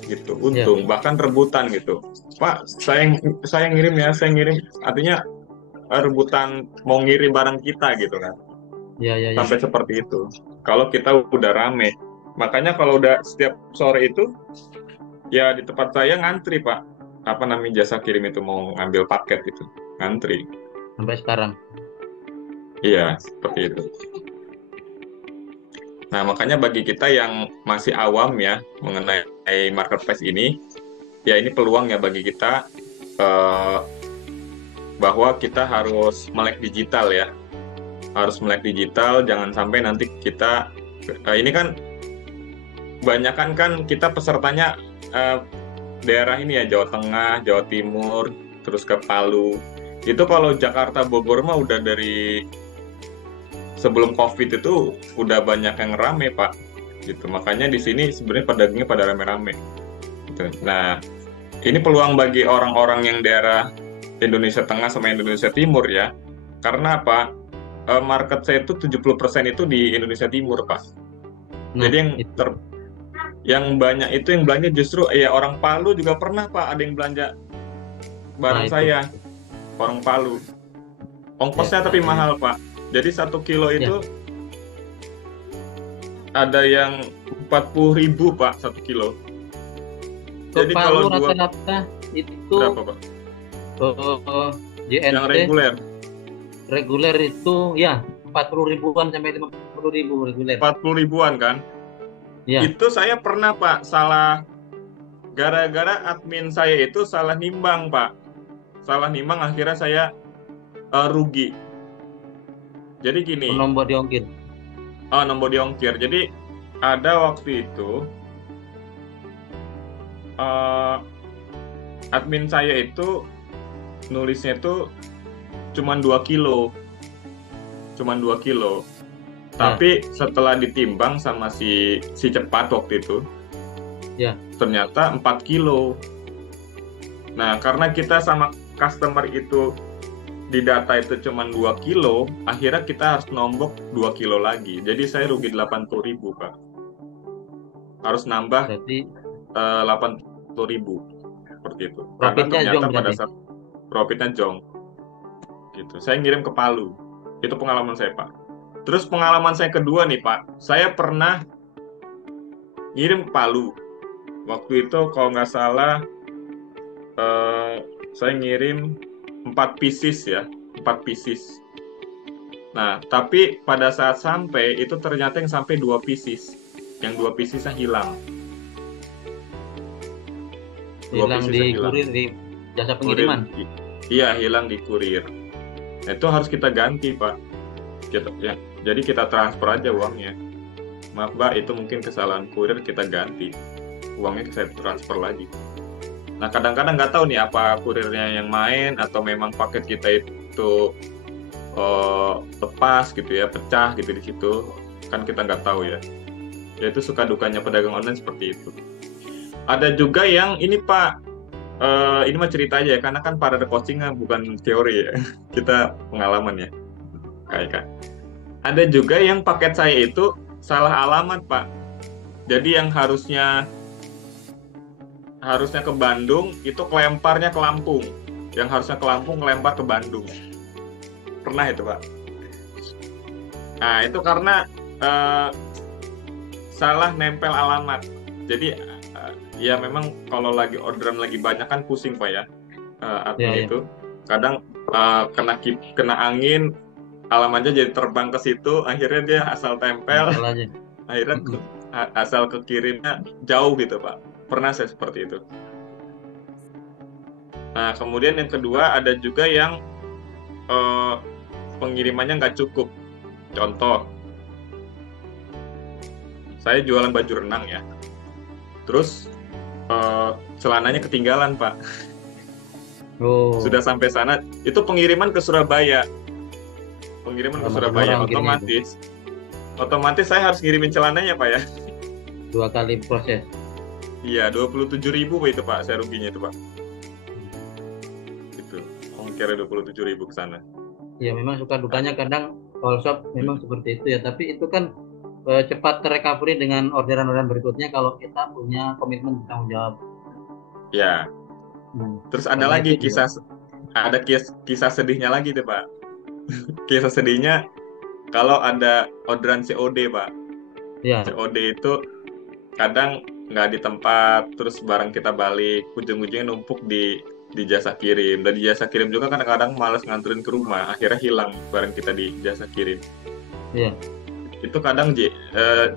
gitu, untung, bahkan rebutan gitu. Pak, saya ngirim ya, saya ngirim. Artinya rebutan mau ngirim barang kita gitu kan. Ya, ya, ya. Sampai seperti itu. Kalau kita udah rame. Makanya kalau udah setiap sore itu, ya di tempat saya ngantri Pak. Apa namanya jasa kirim itu mau ngambil paket itu. Ngantri. Sampai sekarang. Iya, seperti itu. Nah, makanya bagi kita yang masih awam ya mengenai marketplace ini, ya ini peluang ya bagi kita eh, bahwa kita harus melek digital ya. Harus melek digital, jangan sampai nanti kita ini kan kebanyakan kan kita pesertanya daerah ini ya, Jawa Tengah, Jawa Timur, terus ke Palu. Itu kalau Jakarta Bogor mah udah dari sebelum COVID itu udah banyak yang rame Pak. Gitu. Makanya di sini sebenarnya pedagangnya pada rame-rame. Gitu. Nah, ini peluang bagi orang-orang yang daerah Indonesia Tengah sama Indonesia Timur ya. Karena apa? Market saya itu 70% itu di Indonesia Timur, Pak. Nah, Jadi itu. yang banyak itu yang belanja justru ya orang Palu juga pernah, Pak, ada yang belanja barang Nah, itu. saya. Orang Palu. Ongkosnya Ya, tapi ya. mahal, Pak. Jadi 1 kilo itu Ya. ada yang 40.000, Pak, 1 kilo. Ke Jadi Palu kalau dua rata-rata itu berapa, Pak? JNT Yang reguler. reguler itu ya 40 ribuan sampai 50 ribu reguler. 40 ribuan kan? Ya. Itu saya pernah, Pak, salah gara-gara admin saya itu salah nimbang, Pak. Salah nimbang akhirnya saya rugi. Jadi gini, Nomor diongkir. nomor diongkir. Jadi ada waktu itu admin saya itu nulisnya itu cuma 2 kilo. Cuma 2 kilo. Tapi setelah ditimbang sama si cepat waktu itu, Ya. ternyata 4 kilo. Nah, karena kita sama customer itu di data itu cuma 2 kilo, akhirnya kita harus nombok 2 kilo lagi. Jadi saya rugi 80.000, Pak. Harus nambah Berarti 80.000. Seperti itu. Karena profitnya ternyata jong pada berarti. saat profitnya jong. Gitu. Saya ngirim ke Palu. Itu pengalaman saya, Pak. Terus pengalaman saya kedua nih, Pak. Saya pernah ngirim ke Palu. Waktu itu kalau nggak salah saya ngirim 4 pieces ya, 4 pieces. Nah, tapi pada saat sampai itu ternyata yang sampai 2 pieces. Yang 2 piecesnya hilang. Hilang di kurir di jasa pengiriman. Iya, hilang di kurir. Nah, itu harus kita ganti, Pak. Ya, jadi kita transfer aja uangnya. Maaf, Mbak, itu mungkin kesalahan kurir, kita ganti. Uangnya saya transfer lagi. Nah, kadang-kadang nggak tahu nih apa kurirnya yang main atau memang paket kita itu lepas gitu ya, pecah gitu di situ. Kan kita nggak tahu ya. Ya itu suka dukanya pedagang online seperti itu. Ada juga yang ini, Pak, ini mah cerita aja ya, karena kan parade coaching bukan teori ya. Kita pengalaman ya. Kayak. Ada juga yang paket saya itu salah alamat, Pak. Jadi yang harusnya ke Bandung itu kelemparnya ke Lampung. Yang harusnya ke Lampung kelempar ke Bandung. Pernah itu, Pak. Nah, itu karena salah nempel alamat. Jadi ya memang kalau lagi orderan lagi banyak kan pusing, Pak ya. Admin itu kadang kena angin, alamatnya jadi terbang ke situ, akhirnya dia asal tempel. Akhirnya asal kekirimnya jauh gitu, Pak. Pernah saya seperti itu. Nah, kemudian yang kedua ada juga yang pengirimannya nggak cukup. Contoh, saya jualan baju renang ya. Terus celananya ketinggalan, Pak. Sudah sampai sana, itu pengiriman ke Surabaya. Otomatis saya harus ngirimin celananya, Pak ya. 2 kali proses. Iya, 27.000 itu, Pak, saya ruginya itu, Pak. Gitu. Ongkirnya 27.000 ke sana. Ya memang suka dukanya kadang all shop memang seperti itu ya, tapi itu kan cepat terrecovery dengan orderan-orderan berikutnya kalau kita punya komitmen bertanggung jawab. Ya. Terus ada Karena lagi itu juga. kisah sedihnya lagi deh Pak. Kisah sedihnya kalau ada orderan COD Pak. Ya, COD itu kadang nggak di tempat, terus barang kita balik, ujung-ujungnya numpuk di jasa kirim. Dan di jasa kirim juga kadang-kadang males nganterin ke rumah, akhirnya hilang barang kita di jasa kirim. ya. Itu kadang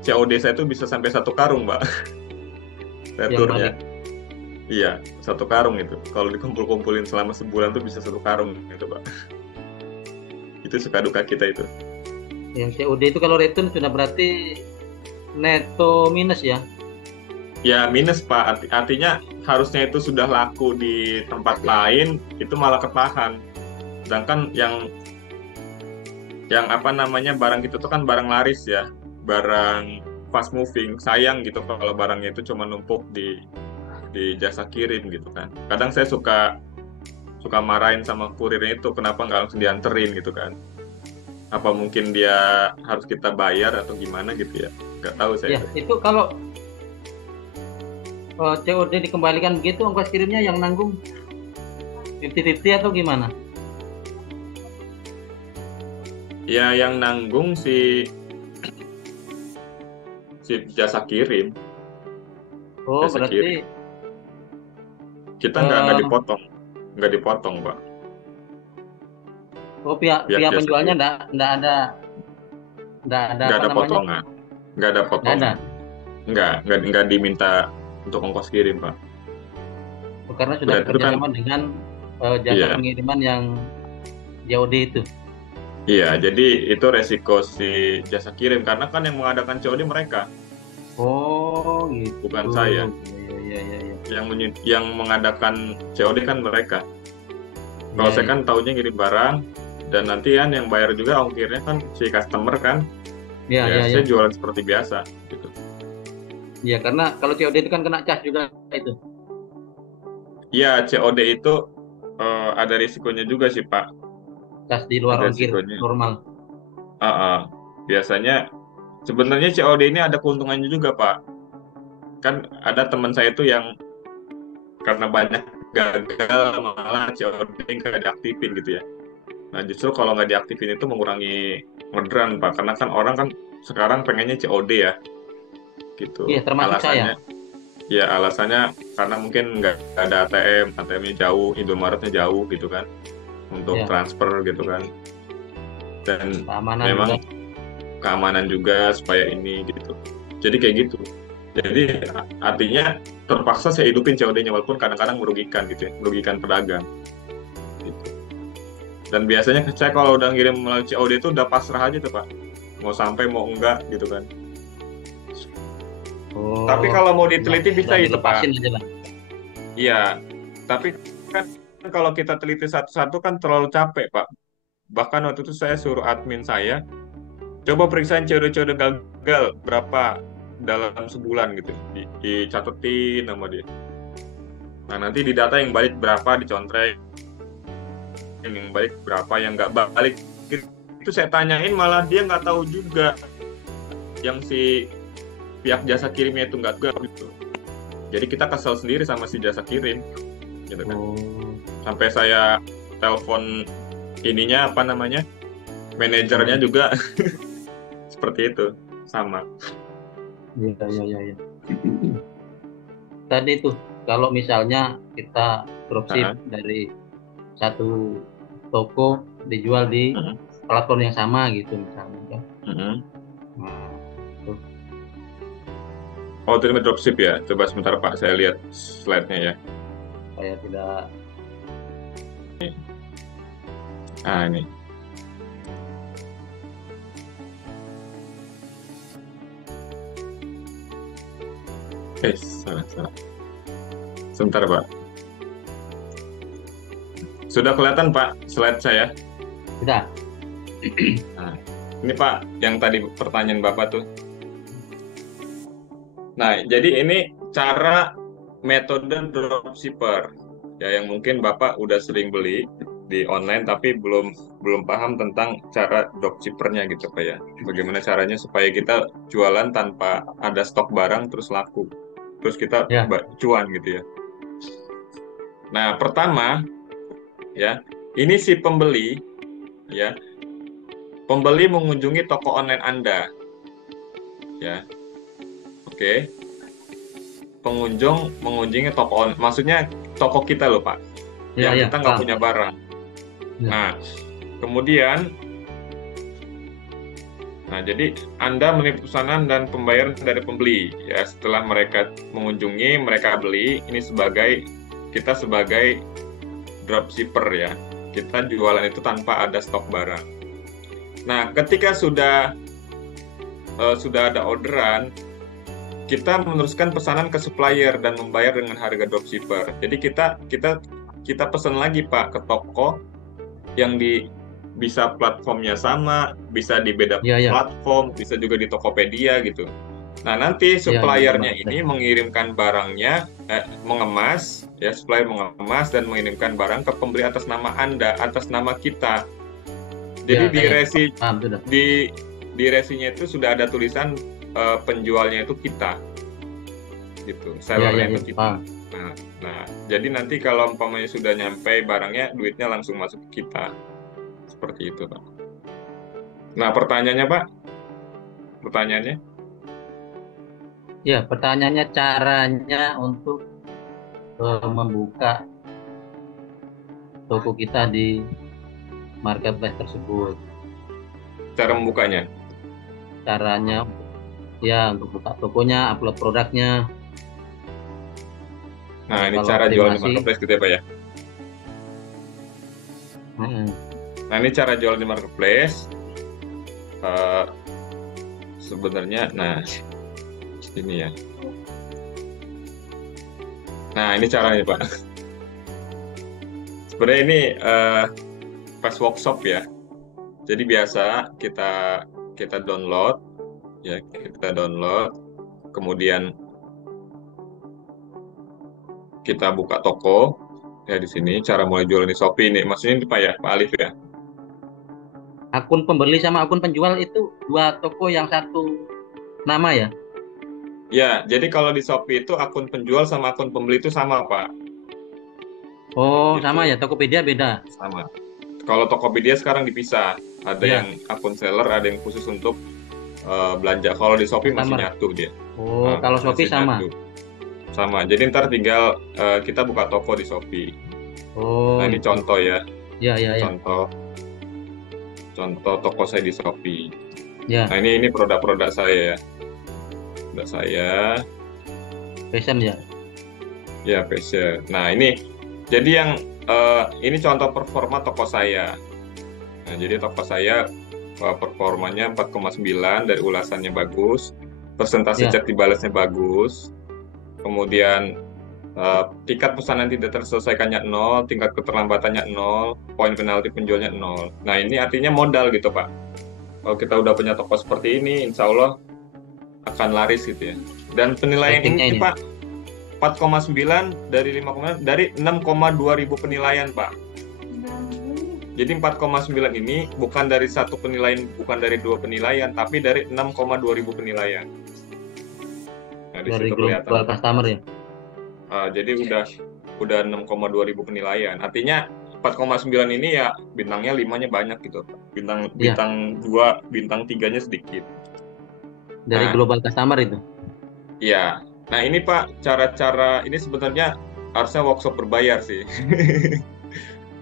COD saya itu bisa sampai 1 karung, Mbak, Yang returnya. balik. Iya, 1 karung itu. Kalau dikumpul-kumpulin selama sebulan tuh bisa 1 karung gitu, Pak. Itu suka duka kita itu. Yang COD itu kalau return sudah berarti neto minus ya. Ya minus Pak, artinya harusnya itu sudah laku di tempat lain, itu malah ketahan. Sedangkan yang apa namanya barang itu tuh kan barang laris ya, barang fast moving. Sayang gitu kalau barangnya itu cuma numpuk di jasa kirim gitu kan. Kadang saya suka marahin sama kurirnya itu, kenapa nggak langsung dianterin gitu kan. Apa mungkin dia harus kita bayar atau gimana gitu ya, nggak tahu saya Ya, itu. itu kalau COD dikembalikan begitu, ongkos kirimnya yang nanggung 50-50 atau gimana? Ya yang nanggung si jasa kirim. Oh, Jasa berarti kirim. Kita nggak dipotong Pak. pihak Pihak jasa penjualnya kirim. enggak ada Nggak apa ada namanya? potongan, nggak ada Enggak ada. potongan, nggak diminta untuk ongkos kirim Pak. Karena sudah Berarti itu bekerja kan, sama dengan jasa iya, pengiriman yang COD itu. iya. Jadi itu resiko si jasa kirim karena kan yang mengadakan COD mereka, Oh, gitu. bukan saya. Iya, iya, iya. Yang mengadakan COD kan mereka. Kalau Iya, saya iya. kan taunya ngirim barang dan nanti kan yang bayar juga ongkirnya kan si customer kan. Iya, Ya iya, iya. saya jualan seperti biasa gitu. Iya, karena kalau COD itu kan kena cas juga itu. Iya, COD itu ada risikonya juga sih Pak. Cas di luar Ada ongkir risikonya. normal. Biasanya sebenarnya COD ini ada keuntungannya juga Pak. Kan ada teman saya itu yang karena banyak gagal malah COD nggak diaktifin gitu ya. Nah justru kalau nggak diaktifin itu mengurangi orderan Pak. Karena kan orang kan sekarang pengennya COD ya gitu. Iya, termasuk saya. Alasannya karena mungkin nggak ada ATM-nya jauh, Indomaretnya jauh gitu kan, untuk Iya, transfer gitu kan. Dan keamanan memang juga. keamanan juga supaya ini gitu. Jadi kayak gitu. Jadi artinya terpaksa saya hidupin COD-nya walaupun kadang-kadang merugikan gitu ya, merugikan pedagang. Gitu. Dan biasanya saya kalau udah ngirim melalui COD itu udah pasrah aja tuh Pak, mau sampai mau enggak gitu kan. Oh, Tapi kalau mau diteliti bisa udah itu Pak. dilepasin aja lah. Iya, tapi kan kalau kita teliti satu-satu kan terlalu capek Pak. Bahkan waktu itu saya suruh admin saya coba periksain COD-COD gagal berapa dalam sebulan gitu, dicatetin sama dia. Nah nanti di data yang balik berapa dicontreng, yang balik berapa, yang nggak balik itu saya tanyain malah dia nggak tahu juga, yang si pihak jasa kirimnya itu nggak tahu gitu. Jadi kita kesel sendiri sama si jasa kirim gitu kan. Oh, Sampai saya telepon ininya apa namanya, manajernya juga seperti itu sama. iya, iya, iya, iya. Tadi tuh kalau misalnya kita dropship dari satu toko dijual di platform yang sama gitu misalnya kan. Nah, tuh. Oh, itu dropship ya? Coba sebentar Pak, saya lihat slide-nya ya. Supaya tidak. Ini. Salah. Sebentar Pak. Sudah kelihatan Pak slide saya? Tidak. Nah, ini Pak, yang tadi pertanyaan Bapak tuh. Nah, jadi ini cara metode dropshipper. Ya, yang mungkin Bapak udah sering beli di online tapi belum paham tentang cara dropshippernya gitu Pak ya. Bagaimana caranya supaya kita jualan tanpa ada stok barang terus laku. Terus kita Ya. cuan gitu ya. Nah, pertama ya, ini si pembeli ya. Pembeli mengunjungi toko online Anda ya. Oke. Pengunjung mengunjungi toko online, maksudnya toko kita loh, Pak. Ya, Yang ya, kita nggak paham. punya barang. Ya. Nah, kemudian jadi Anda menerima pesanan dan pembayaran dari pembeli ya. Setelah mereka mengunjungi, mereka beli. Ini kita sebagai dropshipper ya. Kita jualan itu tanpa ada stok barang. Nah, ketika sudah ada orderan, kita meneruskan pesanan ke supplier dan membayar dengan harga dropshipper. Jadi kita pesan lagi, Pak, ke toko yang bisa platformnya sama, bisa di beda Ya, ya. platform, bisa juga di Tokopedia gitu. Nah, nanti suppliernya ini mengirimkan barangnya, mengemas, ya, supplier mengemas dan mengirimkan barang ke pembeli atas nama Anda, atas nama kita. Jadi di resinya itu sudah ada tulisan penjualnya itu kita, gitu, sellernya itu kita. Nah, jadi nanti kalau umpamanya sudah nyampe barangnya, duitnya langsung masuk ke kita. Seperti itu, Pak. Nah, pertanyaannya, Pak? Pertanyaannya? Ya, pertanyaannya caranya untuk membuka toko kita di marketplace tersebut. Cara membukanya? Caranya, ya, untuk buka tokonya, upload produknya. Nah, ini cara jual di marketplace gitu ya, Pak ya? Nah, ini cara jual di marketplace. Sebenarnya, nah, ini ya. Nah, ini caranya, Pak. Sebenarnya ini pas workshop ya. Jadi biasa kita download, ya, kemudian kita buka toko ya di sini. Cara mulai jualan di Shopee ini, maksudnya ini Pak ya, Pak Alif ya. Akun pembeli sama akun penjual itu dua toko yang satu nama ya? Ya, jadi kalau di Shopee itu akun penjual sama akun pembeli itu sama, Pak. Oh, gitu. Sama ya, Tokopedia beda? Sama. Kalau Tokopedia sekarang dipisah. Ada yang akun seller, ada yang khusus untuk belanja. Kalau di Shopee masih nyatu dia. Oh, kalau Shopee sama? Sama. Jadi ntar tinggal kita buka toko di Shopee. Oh. Nah, ini contoh ya. Ya. Contoh toko saya di Shopee. Ya. Nah, ini produk-produk saya ya. Produk saya. Fashion ya? Ya, fashion. Nah, ini jadi yang ini contoh performa toko saya. Nah, jadi toko saya performanya 4,9 dari ulasannya bagus, persentase chat dibalasnya bagus, kemudian tingkat pesanan tidak terselesaikannya 0, tingkat keterlambatannya 0, poin penalti penjualnya 0. Nah, ini artinya modal gitu, Pak. Kalau kita udah punya toko seperti ini, insya Allah akan laris gitu ya. Dan penilaian ini Pak, 4,9 dari 5,9 dari 6,2 ribu penilaian, Pak. Jadi 4,9 ini bukan dari satu penilaian, bukan dari dua penilaian, tapi dari 6,2 ribu penilaian. Nah, di situ kelihatan. Global customer ya? Jadi udah 6,2 ribu penilaian. Artinya 4,9 ini ya bintangnya 5-nya banyak gitu. Bintang 2, bintang 3-nya sedikit. Dari global customer itu? Iya. Nah, ini Pak, cara-cara ini sebenarnya harusnya workshop berbayar sih.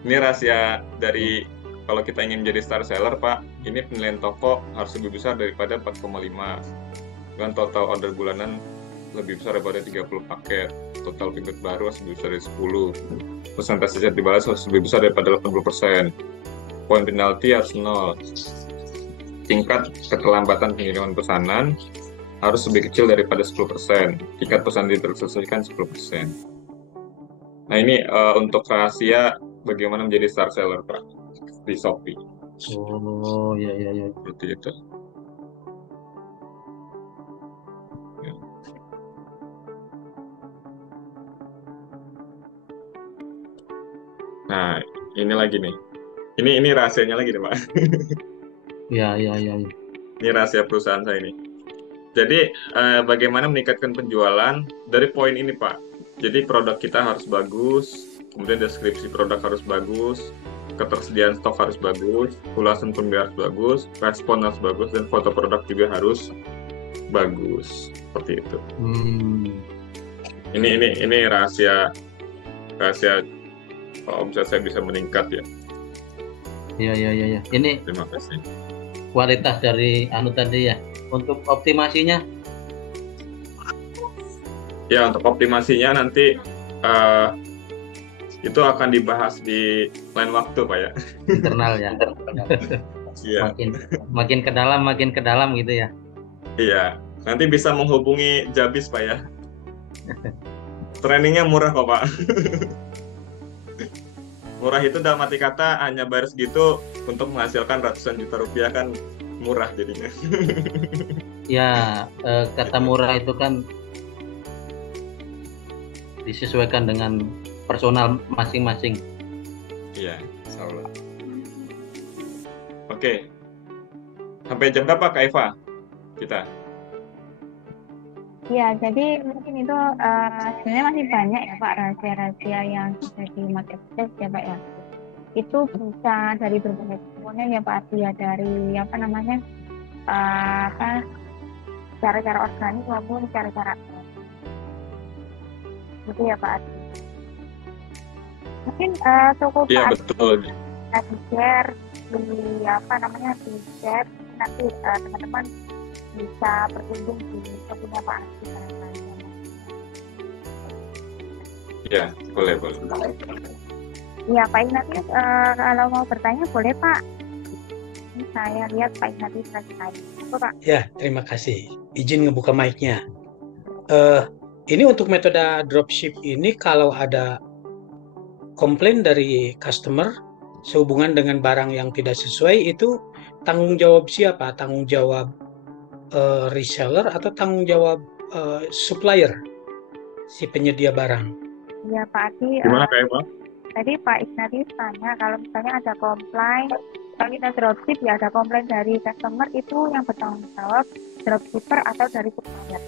Ini rahasia dari kalau kita ingin menjadi star seller, Pak. Ini penilaian toko harus lebih besar daripada 4,5. Dan total order bulanan lebih besar daripada 30 paket. Total pivot baru harus lebih besar dari 10. Persentase chat dibalas harus lebih besar daripada 80%. Poin penalti harus 0. Tingkat keterlambatan pengiriman pesanan harus lebih kecil daripada 10%. Tingkat pesanan terselesaikan 10%. Nah, ini untuk rahasia bagaimana menjadi star seller, Pak, di Shopee. Oh, ya. Seperti itu. Ya. Nah, ini lagi nih. Ini rahasianya lagi nih, Pak. Ya. Ini rahasia perusahaan saya ini. Jadi, bagaimana meningkatkan penjualan dari poin ini, Pak. Jadi, produk kita harus bagus, kemudian deskripsi produk harus bagus, ketersediaan stok harus bagus, ulasan pembelian harus bagus, respon harus bagus, dan foto produk juga harus bagus. Seperti itu. Ini rahasia kalau misalnya saya bisa meningkat ya. Iya. Ini Terima kasih. kualitas dari tadi ya. Untuk optimasinya, Ya, untuk optimasinya nanti itu akan dibahas di lain waktu, Pak ya. internal ya. Iya. Makin ke dalam gitu ya. Iya. Nanti bisa menghubungi Jabis, Pak ya. Trainingnya murah kok, Pak. Murah itu dalam arti kata hanya bayar segitu untuk menghasilkan ratusan juta rupiah, kan murah jadinya. Ya, kata murah itu kan disesuaikan dengan personal masing-masing. Iya, insyaallah. Oke. Sampai jam berapa, Kak Eva? Kita. Ya, jadi mungkin itu sebenarnya masih banyak ya Pak rahasia-rahasia yang ada di marketplace ya Pak ya. Itu bisa dari berbagai komponen ya Pak Adi ya, dari cara-cara organik maupun cara-cara gitu ya Pak Adi. Mungkin cukup Iya, Pak Adi betul. bisa di-share di chat, nanti teman-teman bisa berkunjung di tokonya Pak Adi. Iya, boleh. Iya Pak Ignatius, kalau mau bertanya boleh Pak. Ini saya lihat Pak Ignatius selesai. Apa Pak? Ya, terima kasih. Izin ngebuka mic-nya. Ini untuk metode dropship ini, kalau ada komplain dari customer sehubungan dengan barang yang tidak sesuai, itu tanggung jawab siapa? Tanggung jawab reseller atau tanggung jawab supplier, si penyedia barang? Iya Pak Adi, Gimana, Kak Eva? tadi Pak Ignatius tanya kalau misalnya ada komplain, kalau kita dropship ya ada komplain dari customer, itu yang bertanggung jawab dropshipper atau dari supplier?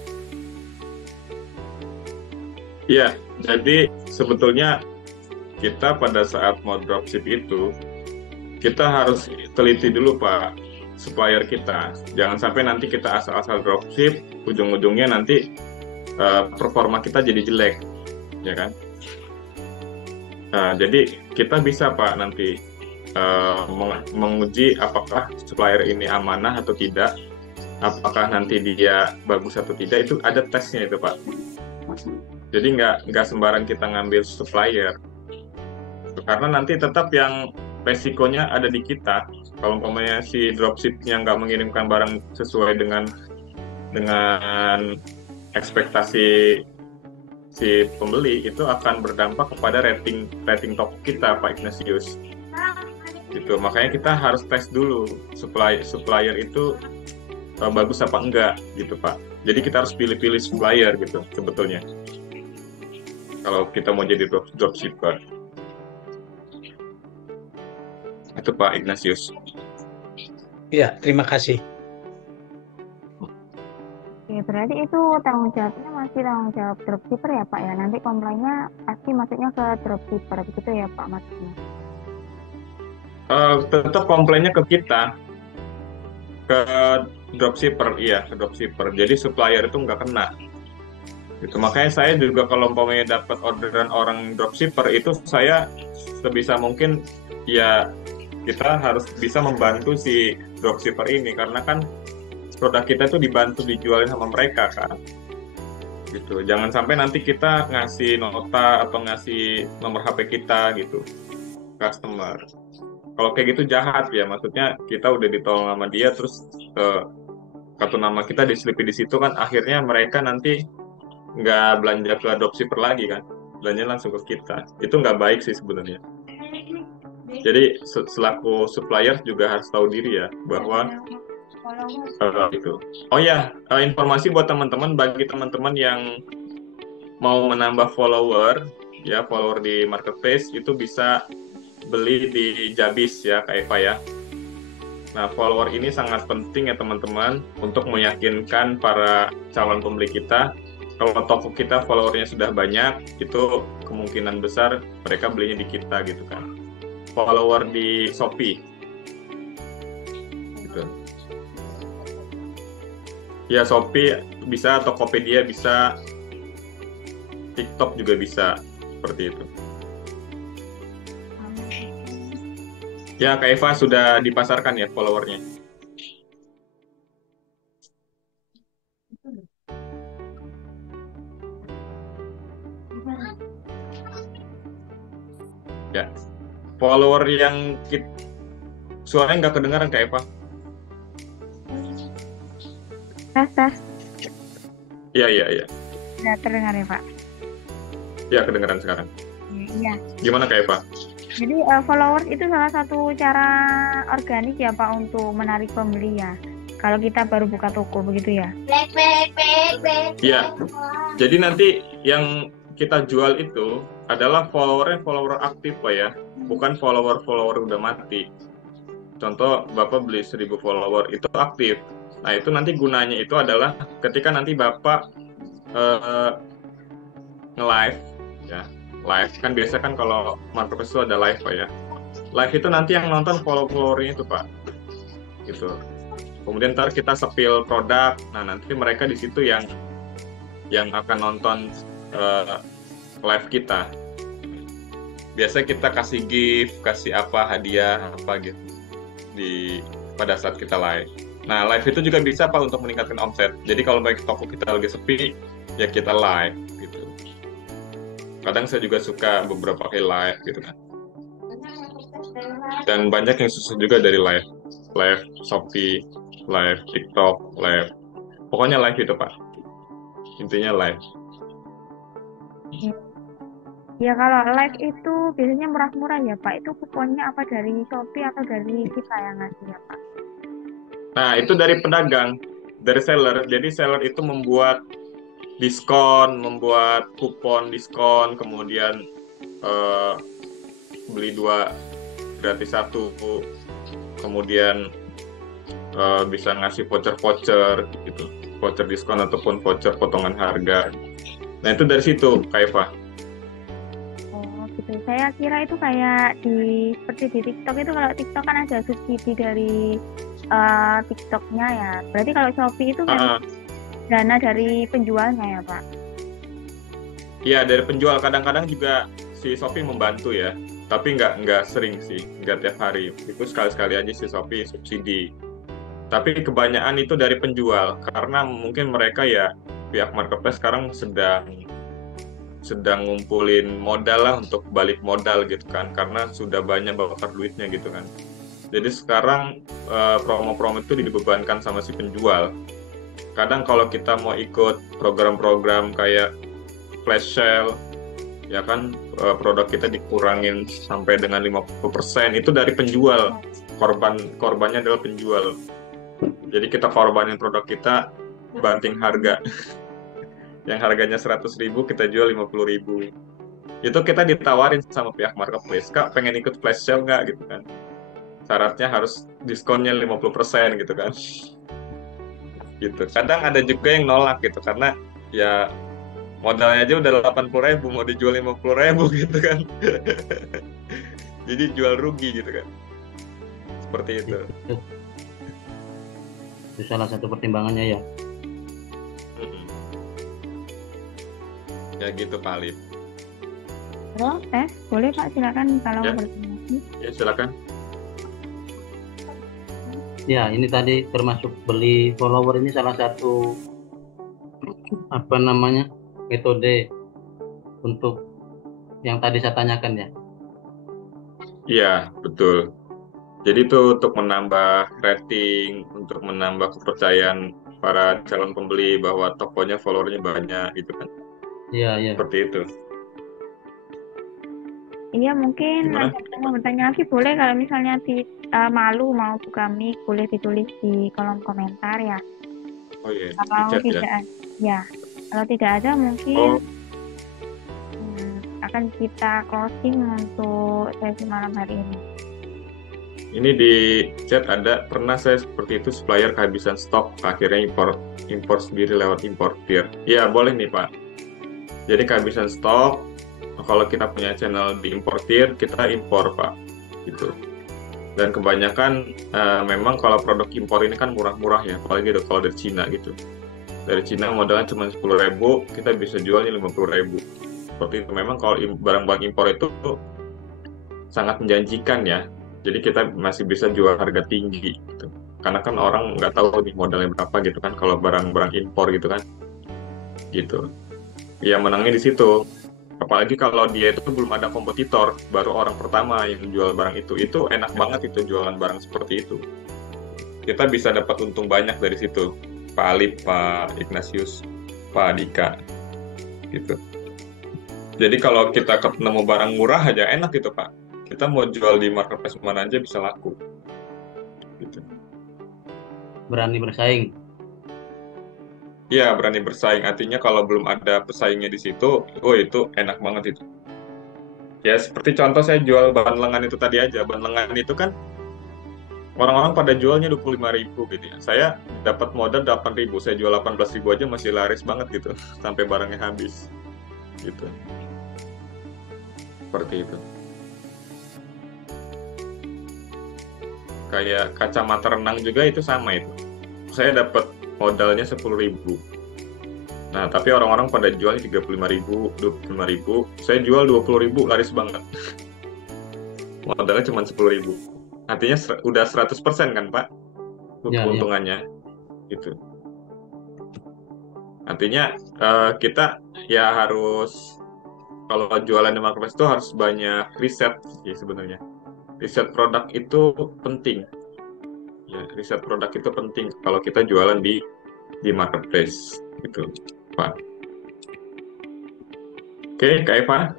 Iya, jadi sebetulnya kita pada saat mau dropship itu, kita harus teliti dulu Pak, supplier kita. Jangan sampai nanti kita asal-asal dropship, ujung-ujungnya nanti performa kita jadi jelek, ya kan? Jadi kita bisa Pak nanti menguji apakah supplier ini amanah atau tidak, apakah nanti dia bagus atau tidak, itu ada tesnya itu Pak. Jadi nggak sembarang kita ngambil supplier, karena nanti tetap yang resikonya ada di kita. Kalau umpamanya si dropshipnya nggak mengirimkan barang sesuai dengan ekspektasi si pembeli, itu akan berdampak kepada rating toko kita Pak Ignatius. Gitu. Makanya kita harus tes dulu supplier itu bagus apa enggak gitu Pak. Jadi kita harus pilih-pilih supplier gitu sebetulnya. Kalau kita mau jadi dropshipper. Itu Pak Ignatius. Iya, terima kasih. Oke, berarti itu tanggung jawabnya masih tanggung jawab dropshipper ya Pak ya. Nanti komplainnya pasti masuknya ke dropshipper begitu ya Pak maksudnya. Tetap komplainnya ke kita, ke dropshipper, iya ke dropshipper. Jadi supplier itu nggak kena. Gitu. Makanya saya juga kalau umpamanya dapat orderan orang dropshipper itu, saya sebisa mungkin ya kita harus bisa membantu si dropshipper ini, karena kan produk kita itu dibantu dijualin sama mereka kan. Gitu. Jangan sampai nanti kita ngasih nota atau ngasih nomor HP kita gitu customer. Kalau kayak gitu jahat ya, maksudnya kita udah ditolong sama dia, terus kartu nama kita diselipi di situ kan, akhirnya mereka nanti nggak belanja ke dropshipper lagi kan, belanja langsung ke kita. Itu nggak baik sih sebenarnya. Jadi selaku supplier juga harus tahu diri ya, bahwa itu. Oh ya, informasi buat teman-teman, bagi teman-teman yang mau menambah follower ya, follower di marketplace, itu bisa beli di Jabis ya Kak Eva ya. Nah, follower ini sangat penting ya teman-teman, untuk meyakinkan para calon pembeli kita kalau toko kita followernya sudah banyak, itu kemungkinan besar mereka belinya di kita gitu kan. Follower di Shopee gitu. Ya Shopee bisa, Tokopedia bisa, TikTok juga bisa seperti itu. Ya, Kak Eva sudah dipasarkan ya followernya. Ya, follower yang suaranya nggak kedengaran Kak Eva. Tes. Iya, iya, iya. Sudah terdengar ya Pak? Ya, kedengaran sekarang. Iya. Gimana Kak Eva? Jadi followers itu salah satu cara organik ya Pak untuk menarik pembeli ya. Kalau kita baru buka toko begitu ya. Iya. Jadi nanti yang kita jual itu adalah follower aktif Pak ya, bukan follower udah mati. Contoh Bapak beli 1000 follower itu aktif. Nah, itu nanti gunanya itu adalah ketika nanti Bapak nge-live ya. Live kan biasa kan kalau marketplace itu ada live Pak ya. Live itu nanti yang nonton followernya itu Pak. Gitu. Kemudian ntar kita sepil produk. Nah, nanti mereka di situ yang akan nonton live kita. Biasa kita kasih gift, kasih apa, hadiah apa gitu pada saat kita live. Nah, live itu juga bisa Pak untuk meningkatkan omset. Jadi kalau baik toko kita lagi sepi, ya kita live gitu. Kadang saya juga suka beberapa kali live gitu kan. Dan banyak yang susah juga dari live Shopee, live TikTok, live. Pokoknya live itu Pak. Intinya live. Ya kalau live itu biasanya murah-murah ya Pak. Itu kuponnya apa dari Shopee atau dari kita yang ngasih ya Pak? Nah, itu dari pedagang, dari seller. Jadi seller itu membuat diskon, membuat kupon diskon, kemudian beli 2 gratis 1, kemudian bisa ngasih voucher gitu, voucher diskon ataupun voucher potongan harga. Nah, itu dari situ Kak Eva. Oh gitu. Saya kira itu kayak seperti di TikTok itu, kalau TikTok kan ada subsidi dari TikToknya ya. Berarti kalau Shopee itu memang dana dari penjualnya ya Pak? Iya, dari penjual. Kadang-kadang juga si Shopee membantu ya, tapi nggak sering sih, nggak tiap hari. Itu sekali-sekali aja si Shopee subsidi. Tapi kebanyakan itu dari penjual, karena mungkin mereka ya pihak marketplace sekarang sedang ngumpulin modal lah untuk balik modal gitu kan, karena sudah banyak bakar duitnya gitu kan. Jadi sekarang promo-promo itu dibebankan sama si penjual. Kadang kalau kita mau ikut program-program kayak flash sale, ya kan produk kita dikurangin sampai dengan 50%, itu dari penjual. Korbannya adalah penjual. Jadi kita korbanin produk kita, banting harga. Yang harganya 100.000 kita jual 50.000. Itu kita ditawarin sama pihak marketplace, Kak pengen ikut flash sale nggak gitu kan. Syaratnya harus diskonnya 50% gitu kan. Gitu. Kadang ada juga yang nolak gitu, karena ya modalnya aja udah 80.000, mau dijual 50.000 gitu kan. Jadi jual rugi gitu kan. Seperti itu. Itu salah satu pertimbangannya ya. Ya gitu Pak Alif. Terus boleh Pak, silakan kalau Ya. bertanya. Ya silakan. Ya, ini tadi termasuk beli follower ini salah satu metode untuk yang tadi saya tanyakan ya. Iya, betul. Jadi itu untuk menambah rating, untuk menambah kepercayaan para calon pembeli bahwa tokonya followernya banyak gitu kan. Iya, iya. Seperti itu. Iya mungkin Gimana? ada yang mau bertanya lagi, boleh kalau misalnya malu mau buka mic, boleh ditulis di kolom komentar ya. Oh iya, Kalau di chat tidak ya. ya, kalau tidak ada mungkin Oh, akan kita closing untuk sesi malam hari ini. Ini di chat ada, pernah saya seperti itu, supplier kehabisan stok, akhirnya impor sendiri lewat importir. Ya boleh nih Pak. Jadi kehabisan stok, kalau kita punya channel di importir, kita impor Pak. Gitu. Dan kebanyakan memang kalau produk impor ini kan murah-murah ya, apalagi kalau dari Cina gitu. Dari Cina modalnya cuma 10.000, kita bisa jualnya 50.000. Seperti itu. Memang kalau barang-barang impor itu sangat menjanjikan ya. Jadi kita masih bisa jual harga tinggi gitu. Karena kan orang nggak tahu nih modalnya berapa gitu kan kalau barang-barang impor gitu kan. Gitu. Ya menangnya di situ. Apalagi kalau dia itu belum ada kompetitor, baru orang pertama yang jual barang itu. Itu enak banget itu jualan barang seperti itu. Kita bisa dapat untung banyak dari situ. Pak Alip, Pak Ignatius, Pak Dika. Gitu. Jadi kalau kita ketemu barang murah aja enak gitu Pak. Kita mau jual di marketplace mana aja bisa laku. Gitu. Berani bersaing. Iya, berani bersaing. Artinya kalau belum ada pesaingnya di situ, oh itu enak banget itu. Ya seperti contoh saya jual bahan lengan itu tadi aja. Bahan lengan itu kan orang-orang pada jualnya 25.000 gitu ya. Saya dapat modal 8.000, saya jual 18.000 aja masih laris banget gitu. Sampai barangnya habis. Gitu. Seperti itu. Kayak kacamata renang juga itu sama itu. Saya dapat modalnya 10.000. Nah, tapi orang-orang pada jualnya 35.000, 25.000. Saya jual 20.000, laris banget. Modalnya cuma 10.000. Artinya udah 100% kan, Pak? Keuntungannya. Gitu. Artinya kita ya harus, kalau jualan di marketplace itu harus banyak riset sih sebenarnya. Riset produk itu penting. Ya, riset produk itu penting kalau kita jualan di marketplace gitu, Pak. Oke, Kak Eva.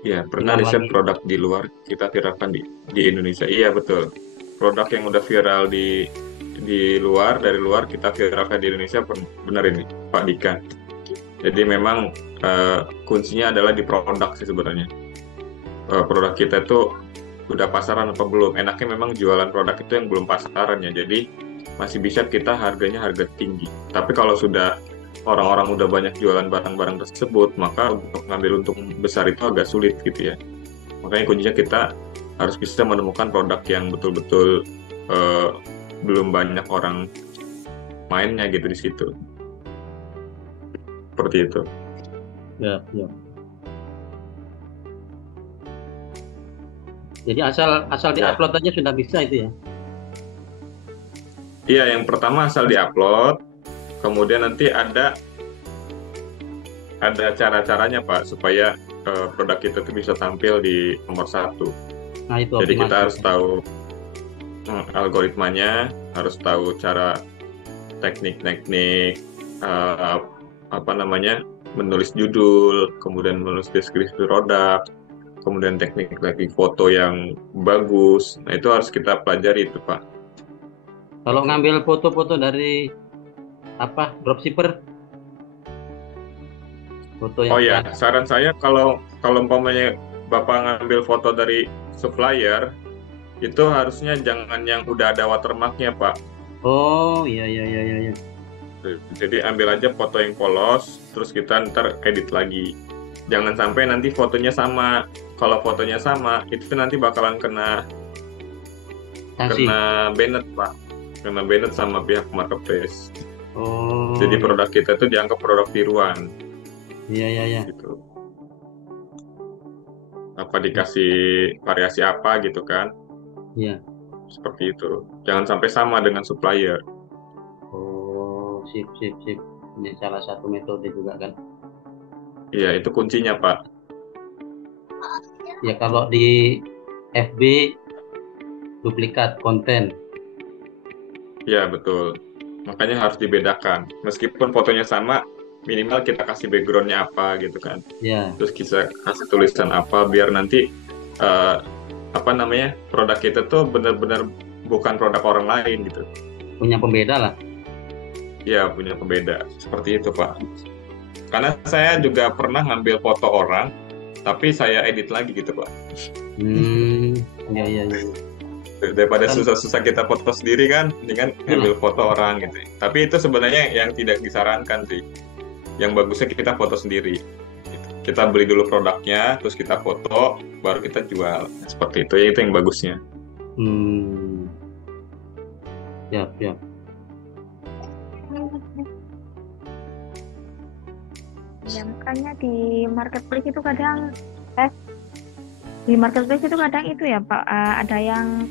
Ya, pernah riset produk di luar kita viralkan di Indonesia. Iya, betul. Produk yang udah viral di luar, dari luar kita viralkan di Indonesia, benar ini, Pak Dika. Jadi memang kuncinya adalah di produk sih sebenarnya. Produk kita itu udah pasaran apa belum. Enaknya memang jualan produk itu yang belum pasaran ya, jadi masih bisa kita harganya harga tinggi. Tapi kalau sudah orang-orang udah banyak jualan barang-barang tersebut, maka untuk ngambil untung besar itu agak sulit gitu ya. Makanya kuncinya kita harus bisa menemukan produk yang betul-betul belum banyak orang mainnya gitu di situ. Seperti itu. Ya. Jadi asal diupload aja sudah bisa itu ya? Iya, yang pertama asal diupload, kemudian nanti ada cara-caranya Pak supaya produk kita itu bisa tampil di nomor 1. Nah itu. Jadi kita harus tahu algoritmanya, harus tahu cara teknik-teknik menulis judul, kemudian menulis deskripsi produk, kemudian teknik foto yang bagus. Nah, itu harus kita pelajari itu, Pak. Kalau ngambil foto-foto dari dropshipper? Foto yang saran saya kalau umpamanya Bapak ngambil foto dari supplier, itu harusnya jangan yang udah ada watermarknya, Pak. Oh, iya. Jadi ambil aja foto yang polos, terus kita ntar edit lagi. Jangan sampai nanti fotonya sama. Kalau fotonya sama, itu nanti bakalan kena banned, Pak. Kena banned sama pihak marketplace. Oh. Jadi produk kita itu dianggap produk tiruan. Iya. Gitu. Apa dikasih variasi apa gitu kan? Iya. Seperti itu. Jangan sampai sama dengan supplier. Oh, sip. Ini salah satu metode juga kan? Iya, itu kuncinya, Pak. Ya kalau di FB duplikat konten. Ya, betul. Makanya harus dibedakan. Meskipun fotonya sama, minimal kita kasih background-nya apa gitu kan. Ya. Terus kita kasih tulisan apa biar nanti produk kita tuh benar-benar bukan produk orang lain gitu. Punya pembeda lah. Ya, punya pembeda. Seperti itu, Pak. Karena saya juga pernah ngambil foto orang, tapi saya edit lagi gitu, Pak. Iya. Daripada Kan susah-susah kita foto sendiri kan, mendingan ambil foto orang gitu. Tapi itu sebenarnya yang tidak disarankan sih. Yang bagusnya kita foto sendiri. Gitu. Kita beli dulu produknya, terus kita foto, baru kita jual. Seperti itu, ya itu yang bagusnya. Siap, siap. Ya makanya di marketplace itu kadang itu ya Pak, ada yang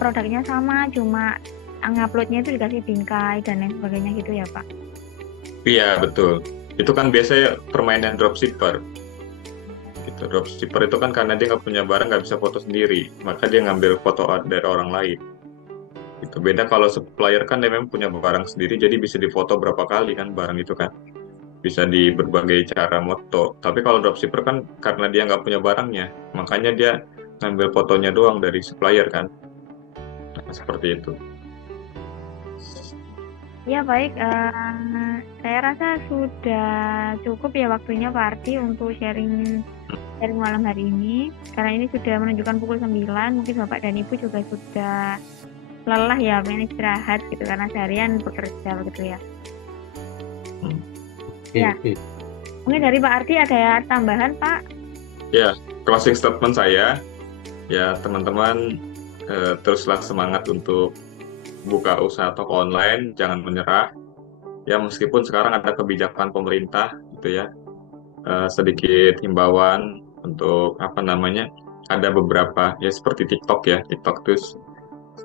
produknya sama, cuma nguploadnya itu dikasih bingkai dan lain sebagainya gitu ya Pak. Iya, betul. Itu kan biasanya permainan dropshipper. Gitu. Dropshipper itu kan karena dia nggak punya barang, nggak bisa foto sendiri, maka dia ngambil foto dari orang lain. Itu beda kalau supplier kan dia memang punya barang sendiri, jadi bisa difoto berapa kali kan barang itu kan. Bisa di berbagai cara moto. Tapi kalau dropshipper kan karena dia nggak punya barangnya, makanya dia ngambil fotonya doang dari supplier kan. Nah, seperti itu. Ya baik, saya rasa sudah cukup ya waktunya Pak Ardi untuk sharing malam hari ini. Karena ini sudah menunjukkan pukul 9, mungkin Bapak dan Ibu juga sudah lelah ya, pengen istirahat gitu karena seharian bekerja begitu ya. Ya. Mungkin dari Pak Ardi ada tambahan Pak? Ya, closing statement saya, ya teman-teman teruslah semangat untuk buka usaha toko online, jangan menyerah. Ya meskipun sekarang ada kebijakan pemerintah gitu ya, sedikit himbauan untuk ada beberapa ya seperti TikTok ya, TikTok terus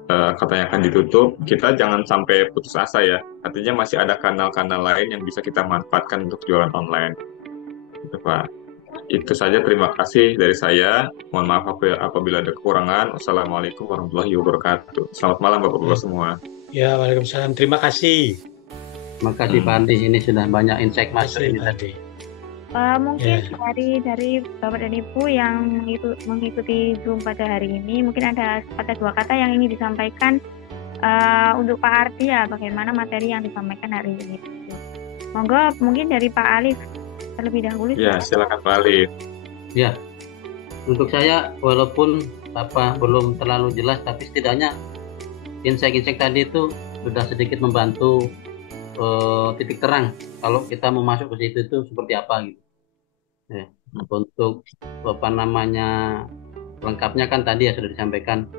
katanya akan ditutup, kita jangan sampai putus asa ya. Artinya masih ada kanal-kanal lain yang bisa kita manfaatkan untuk jualan online. Gitu, Pak. Itu saja, terima kasih dari saya. Mohon maaf apabila ada kekurangan. Wassalamualaikum warahmatullahi wabarakatuh. Selamat malam Bapak-Bapak semua. Ya, waalaikumsalam. Terima kasih. Terima kasih Pak Ardi, ini sudah banyak insight masuk ini tadi. Mungkin dari Bapak dan Ibu yang mengikuti Zoom pada hari ini, mungkin ada dua kata yang ingin disampaikan untuk Pak Ardi ya, bagaimana materi yang disampaikan hari ini. Monggo mungkin dari Pak Alif terlebih dahulu. Ya, silakan Pak Alif. Ya, untuk saya walaupun belum terlalu jelas, tapi setidaknya insight-insight tadi itu sudah sedikit membantu titik terang kalau kita mau masuk ke situ itu seperti apa gitu. Ya, untuk lengkapnya kan tadi ya sudah disampaikan,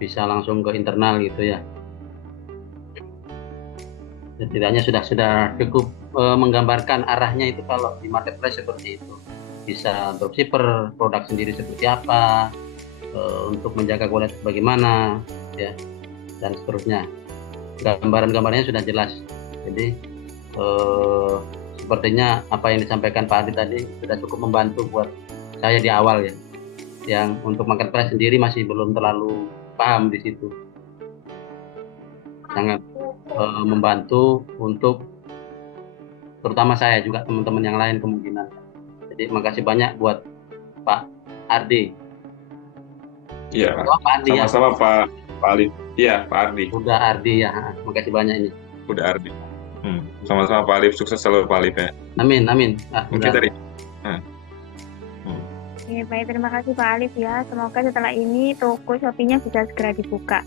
bisa langsung ke internal gitu ya. Setidaknya sudah cukup menggambarkan arahnya itu kalau di marketplace seperti itu. Bisa dropshipper, produk sendiri seperti apa, untuk menjaga kualitas bagaimana, ya, dan seterusnya. Gambaran-gambarnya sudah jelas. Jadi sepertinya apa yang disampaikan Pak Adi tadi sudah cukup membantu buat saya di awal ya. Yang untuk marketplace sendiri masih belum terlalu paham di situ. Sangat membantu untuk terutama saya juga teman-teman yang lain kemungkinan. Jadi makasih banyak buat Pak Ardi. Iya. Sama-sama ya? Pak Alif. Iya, Pak Ardi. Udah Ardi ya. Makasih banyak ini. Udah Ardi. Sama-sama Pak Alif, sukses selalu Pak Alif ya. Amin. Mungkin dari. Oke, baik, terima kasih Pak Alif ya. Semoga setelah ini toko Shopee-nya bisa segera dibuka.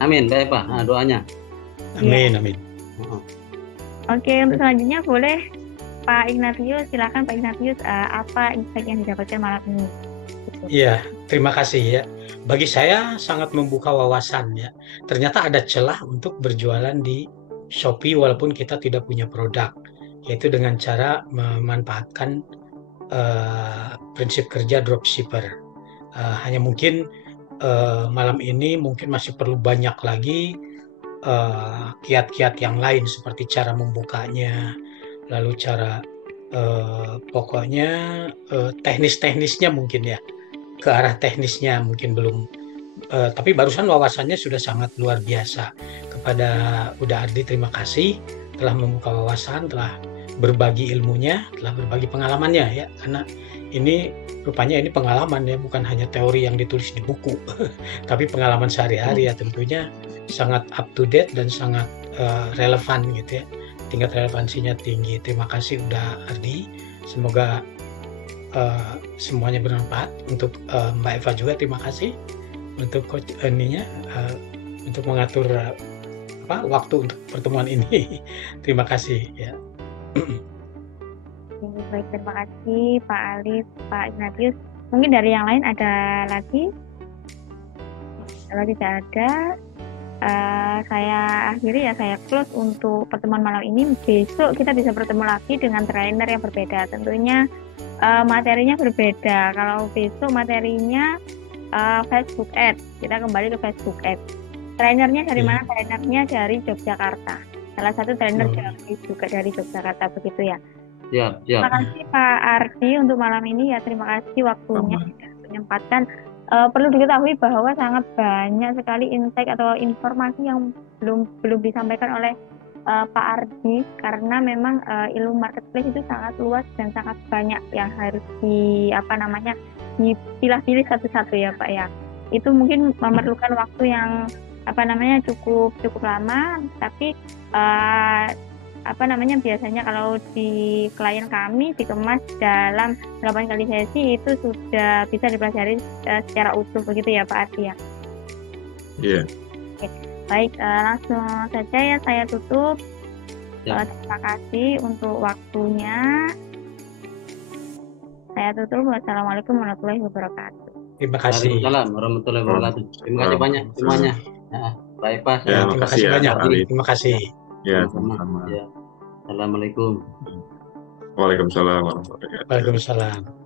Amin, baik Pak. Doanya. Amin. Oke, untuk selanjutnya boleh Pak Ignatius, silakan Pak Ignatius, apa insight yang didapatkan malam ini? Iya, terima kasih ya. Bagi saya sangat membuka wawasan ya. Ternyata ada celah untuk berjualan di Shopee walaupun kita tidak punya produk, yaitu dengan cara memanfaatkan prinsip kerja dropshipper. Hanya mungkin malam ini mungkin masih perlu banyak lagi kiat-kiat yang lain seperti cara membukanya, lalu cara pokoknya teknis-teknisnya mungkin ya, ke arah teknisnya mungkin belum. Tapi barusan wawasannya sudah sangat luar biasa. Kepada Uda Ardi terima kasih telah membuka wawasan, telah berbagi ilmunya, telah berbagi pengalamannya ya. Karena ini rupanya ini pengalaman ya, bukan hanya teori yang ditulis di buku, tapi pengalaman sehari-hari ya, tentunya sangat up to date dan sangat relevan gitu ya. Tingkat relevansinya tinggi. Terima kasih Uda Ardi. Semoga semuanya bermanfaat. Untuk Mbak Eva juga terima kasih untuk coach untuk mengatur waktu untuk pertemuan ini. Terima kasih ya. Baik, terima kasih Pak Alif, Pak Ignatius. Mungkin dari yang lain ada lagi? Kalau tidak ada, saya akhiri ya, saya close untuk pertemuan malam ini. Besok kita bisa bertemu lagi dengan trainer yang berbeda. Tentunya materinya berbeda. Kalau besok materinya Facebook Ads, kita kembali ke Facebook Ads. Trainernya dari mana? Trainernya dari Yogyakarta. Salah satu trainer juga dari Yogyakarta, begitu ya. Siap. Terima kasih Pak Ardi untuk malam ini ya. Terima kasih waktunya dan menyempatkan. Perlu diketahui bahwa sangat banyak sekali insight atau informasi yang belum disampaikan oleh Pak Ardi, karena memang ilmu marketplace itu sangat luas dan sangat banyak yang harus dipilah-pilih satu-satu ya Pak ya. Itu mungkin memerlukan waktu yang cukup lama, tapi biasanya kalau di klien kami dikemas dalam 8 kali sesi itu sudah bisa dipelajari secara utuh, begitu ya Pak Ardi ya. Iya. Oke. Baik, langsung saja ya saya tutup. Terima kasih untuk waktunya. Saya tutup. Wassalamualaikum warahmatullahi wabarakatuh. Terima kasih. Waalaikumsalam warahmatullahi wabarakatuh. Terima kasih banyak semuanya. Baik Pak. Terima kasih banyak. Terima kasih. Ya, sama-sama. Assalamualaikum. Waalaikumsalam warahmatullahi wabarakatuh. Waalaikumsalam.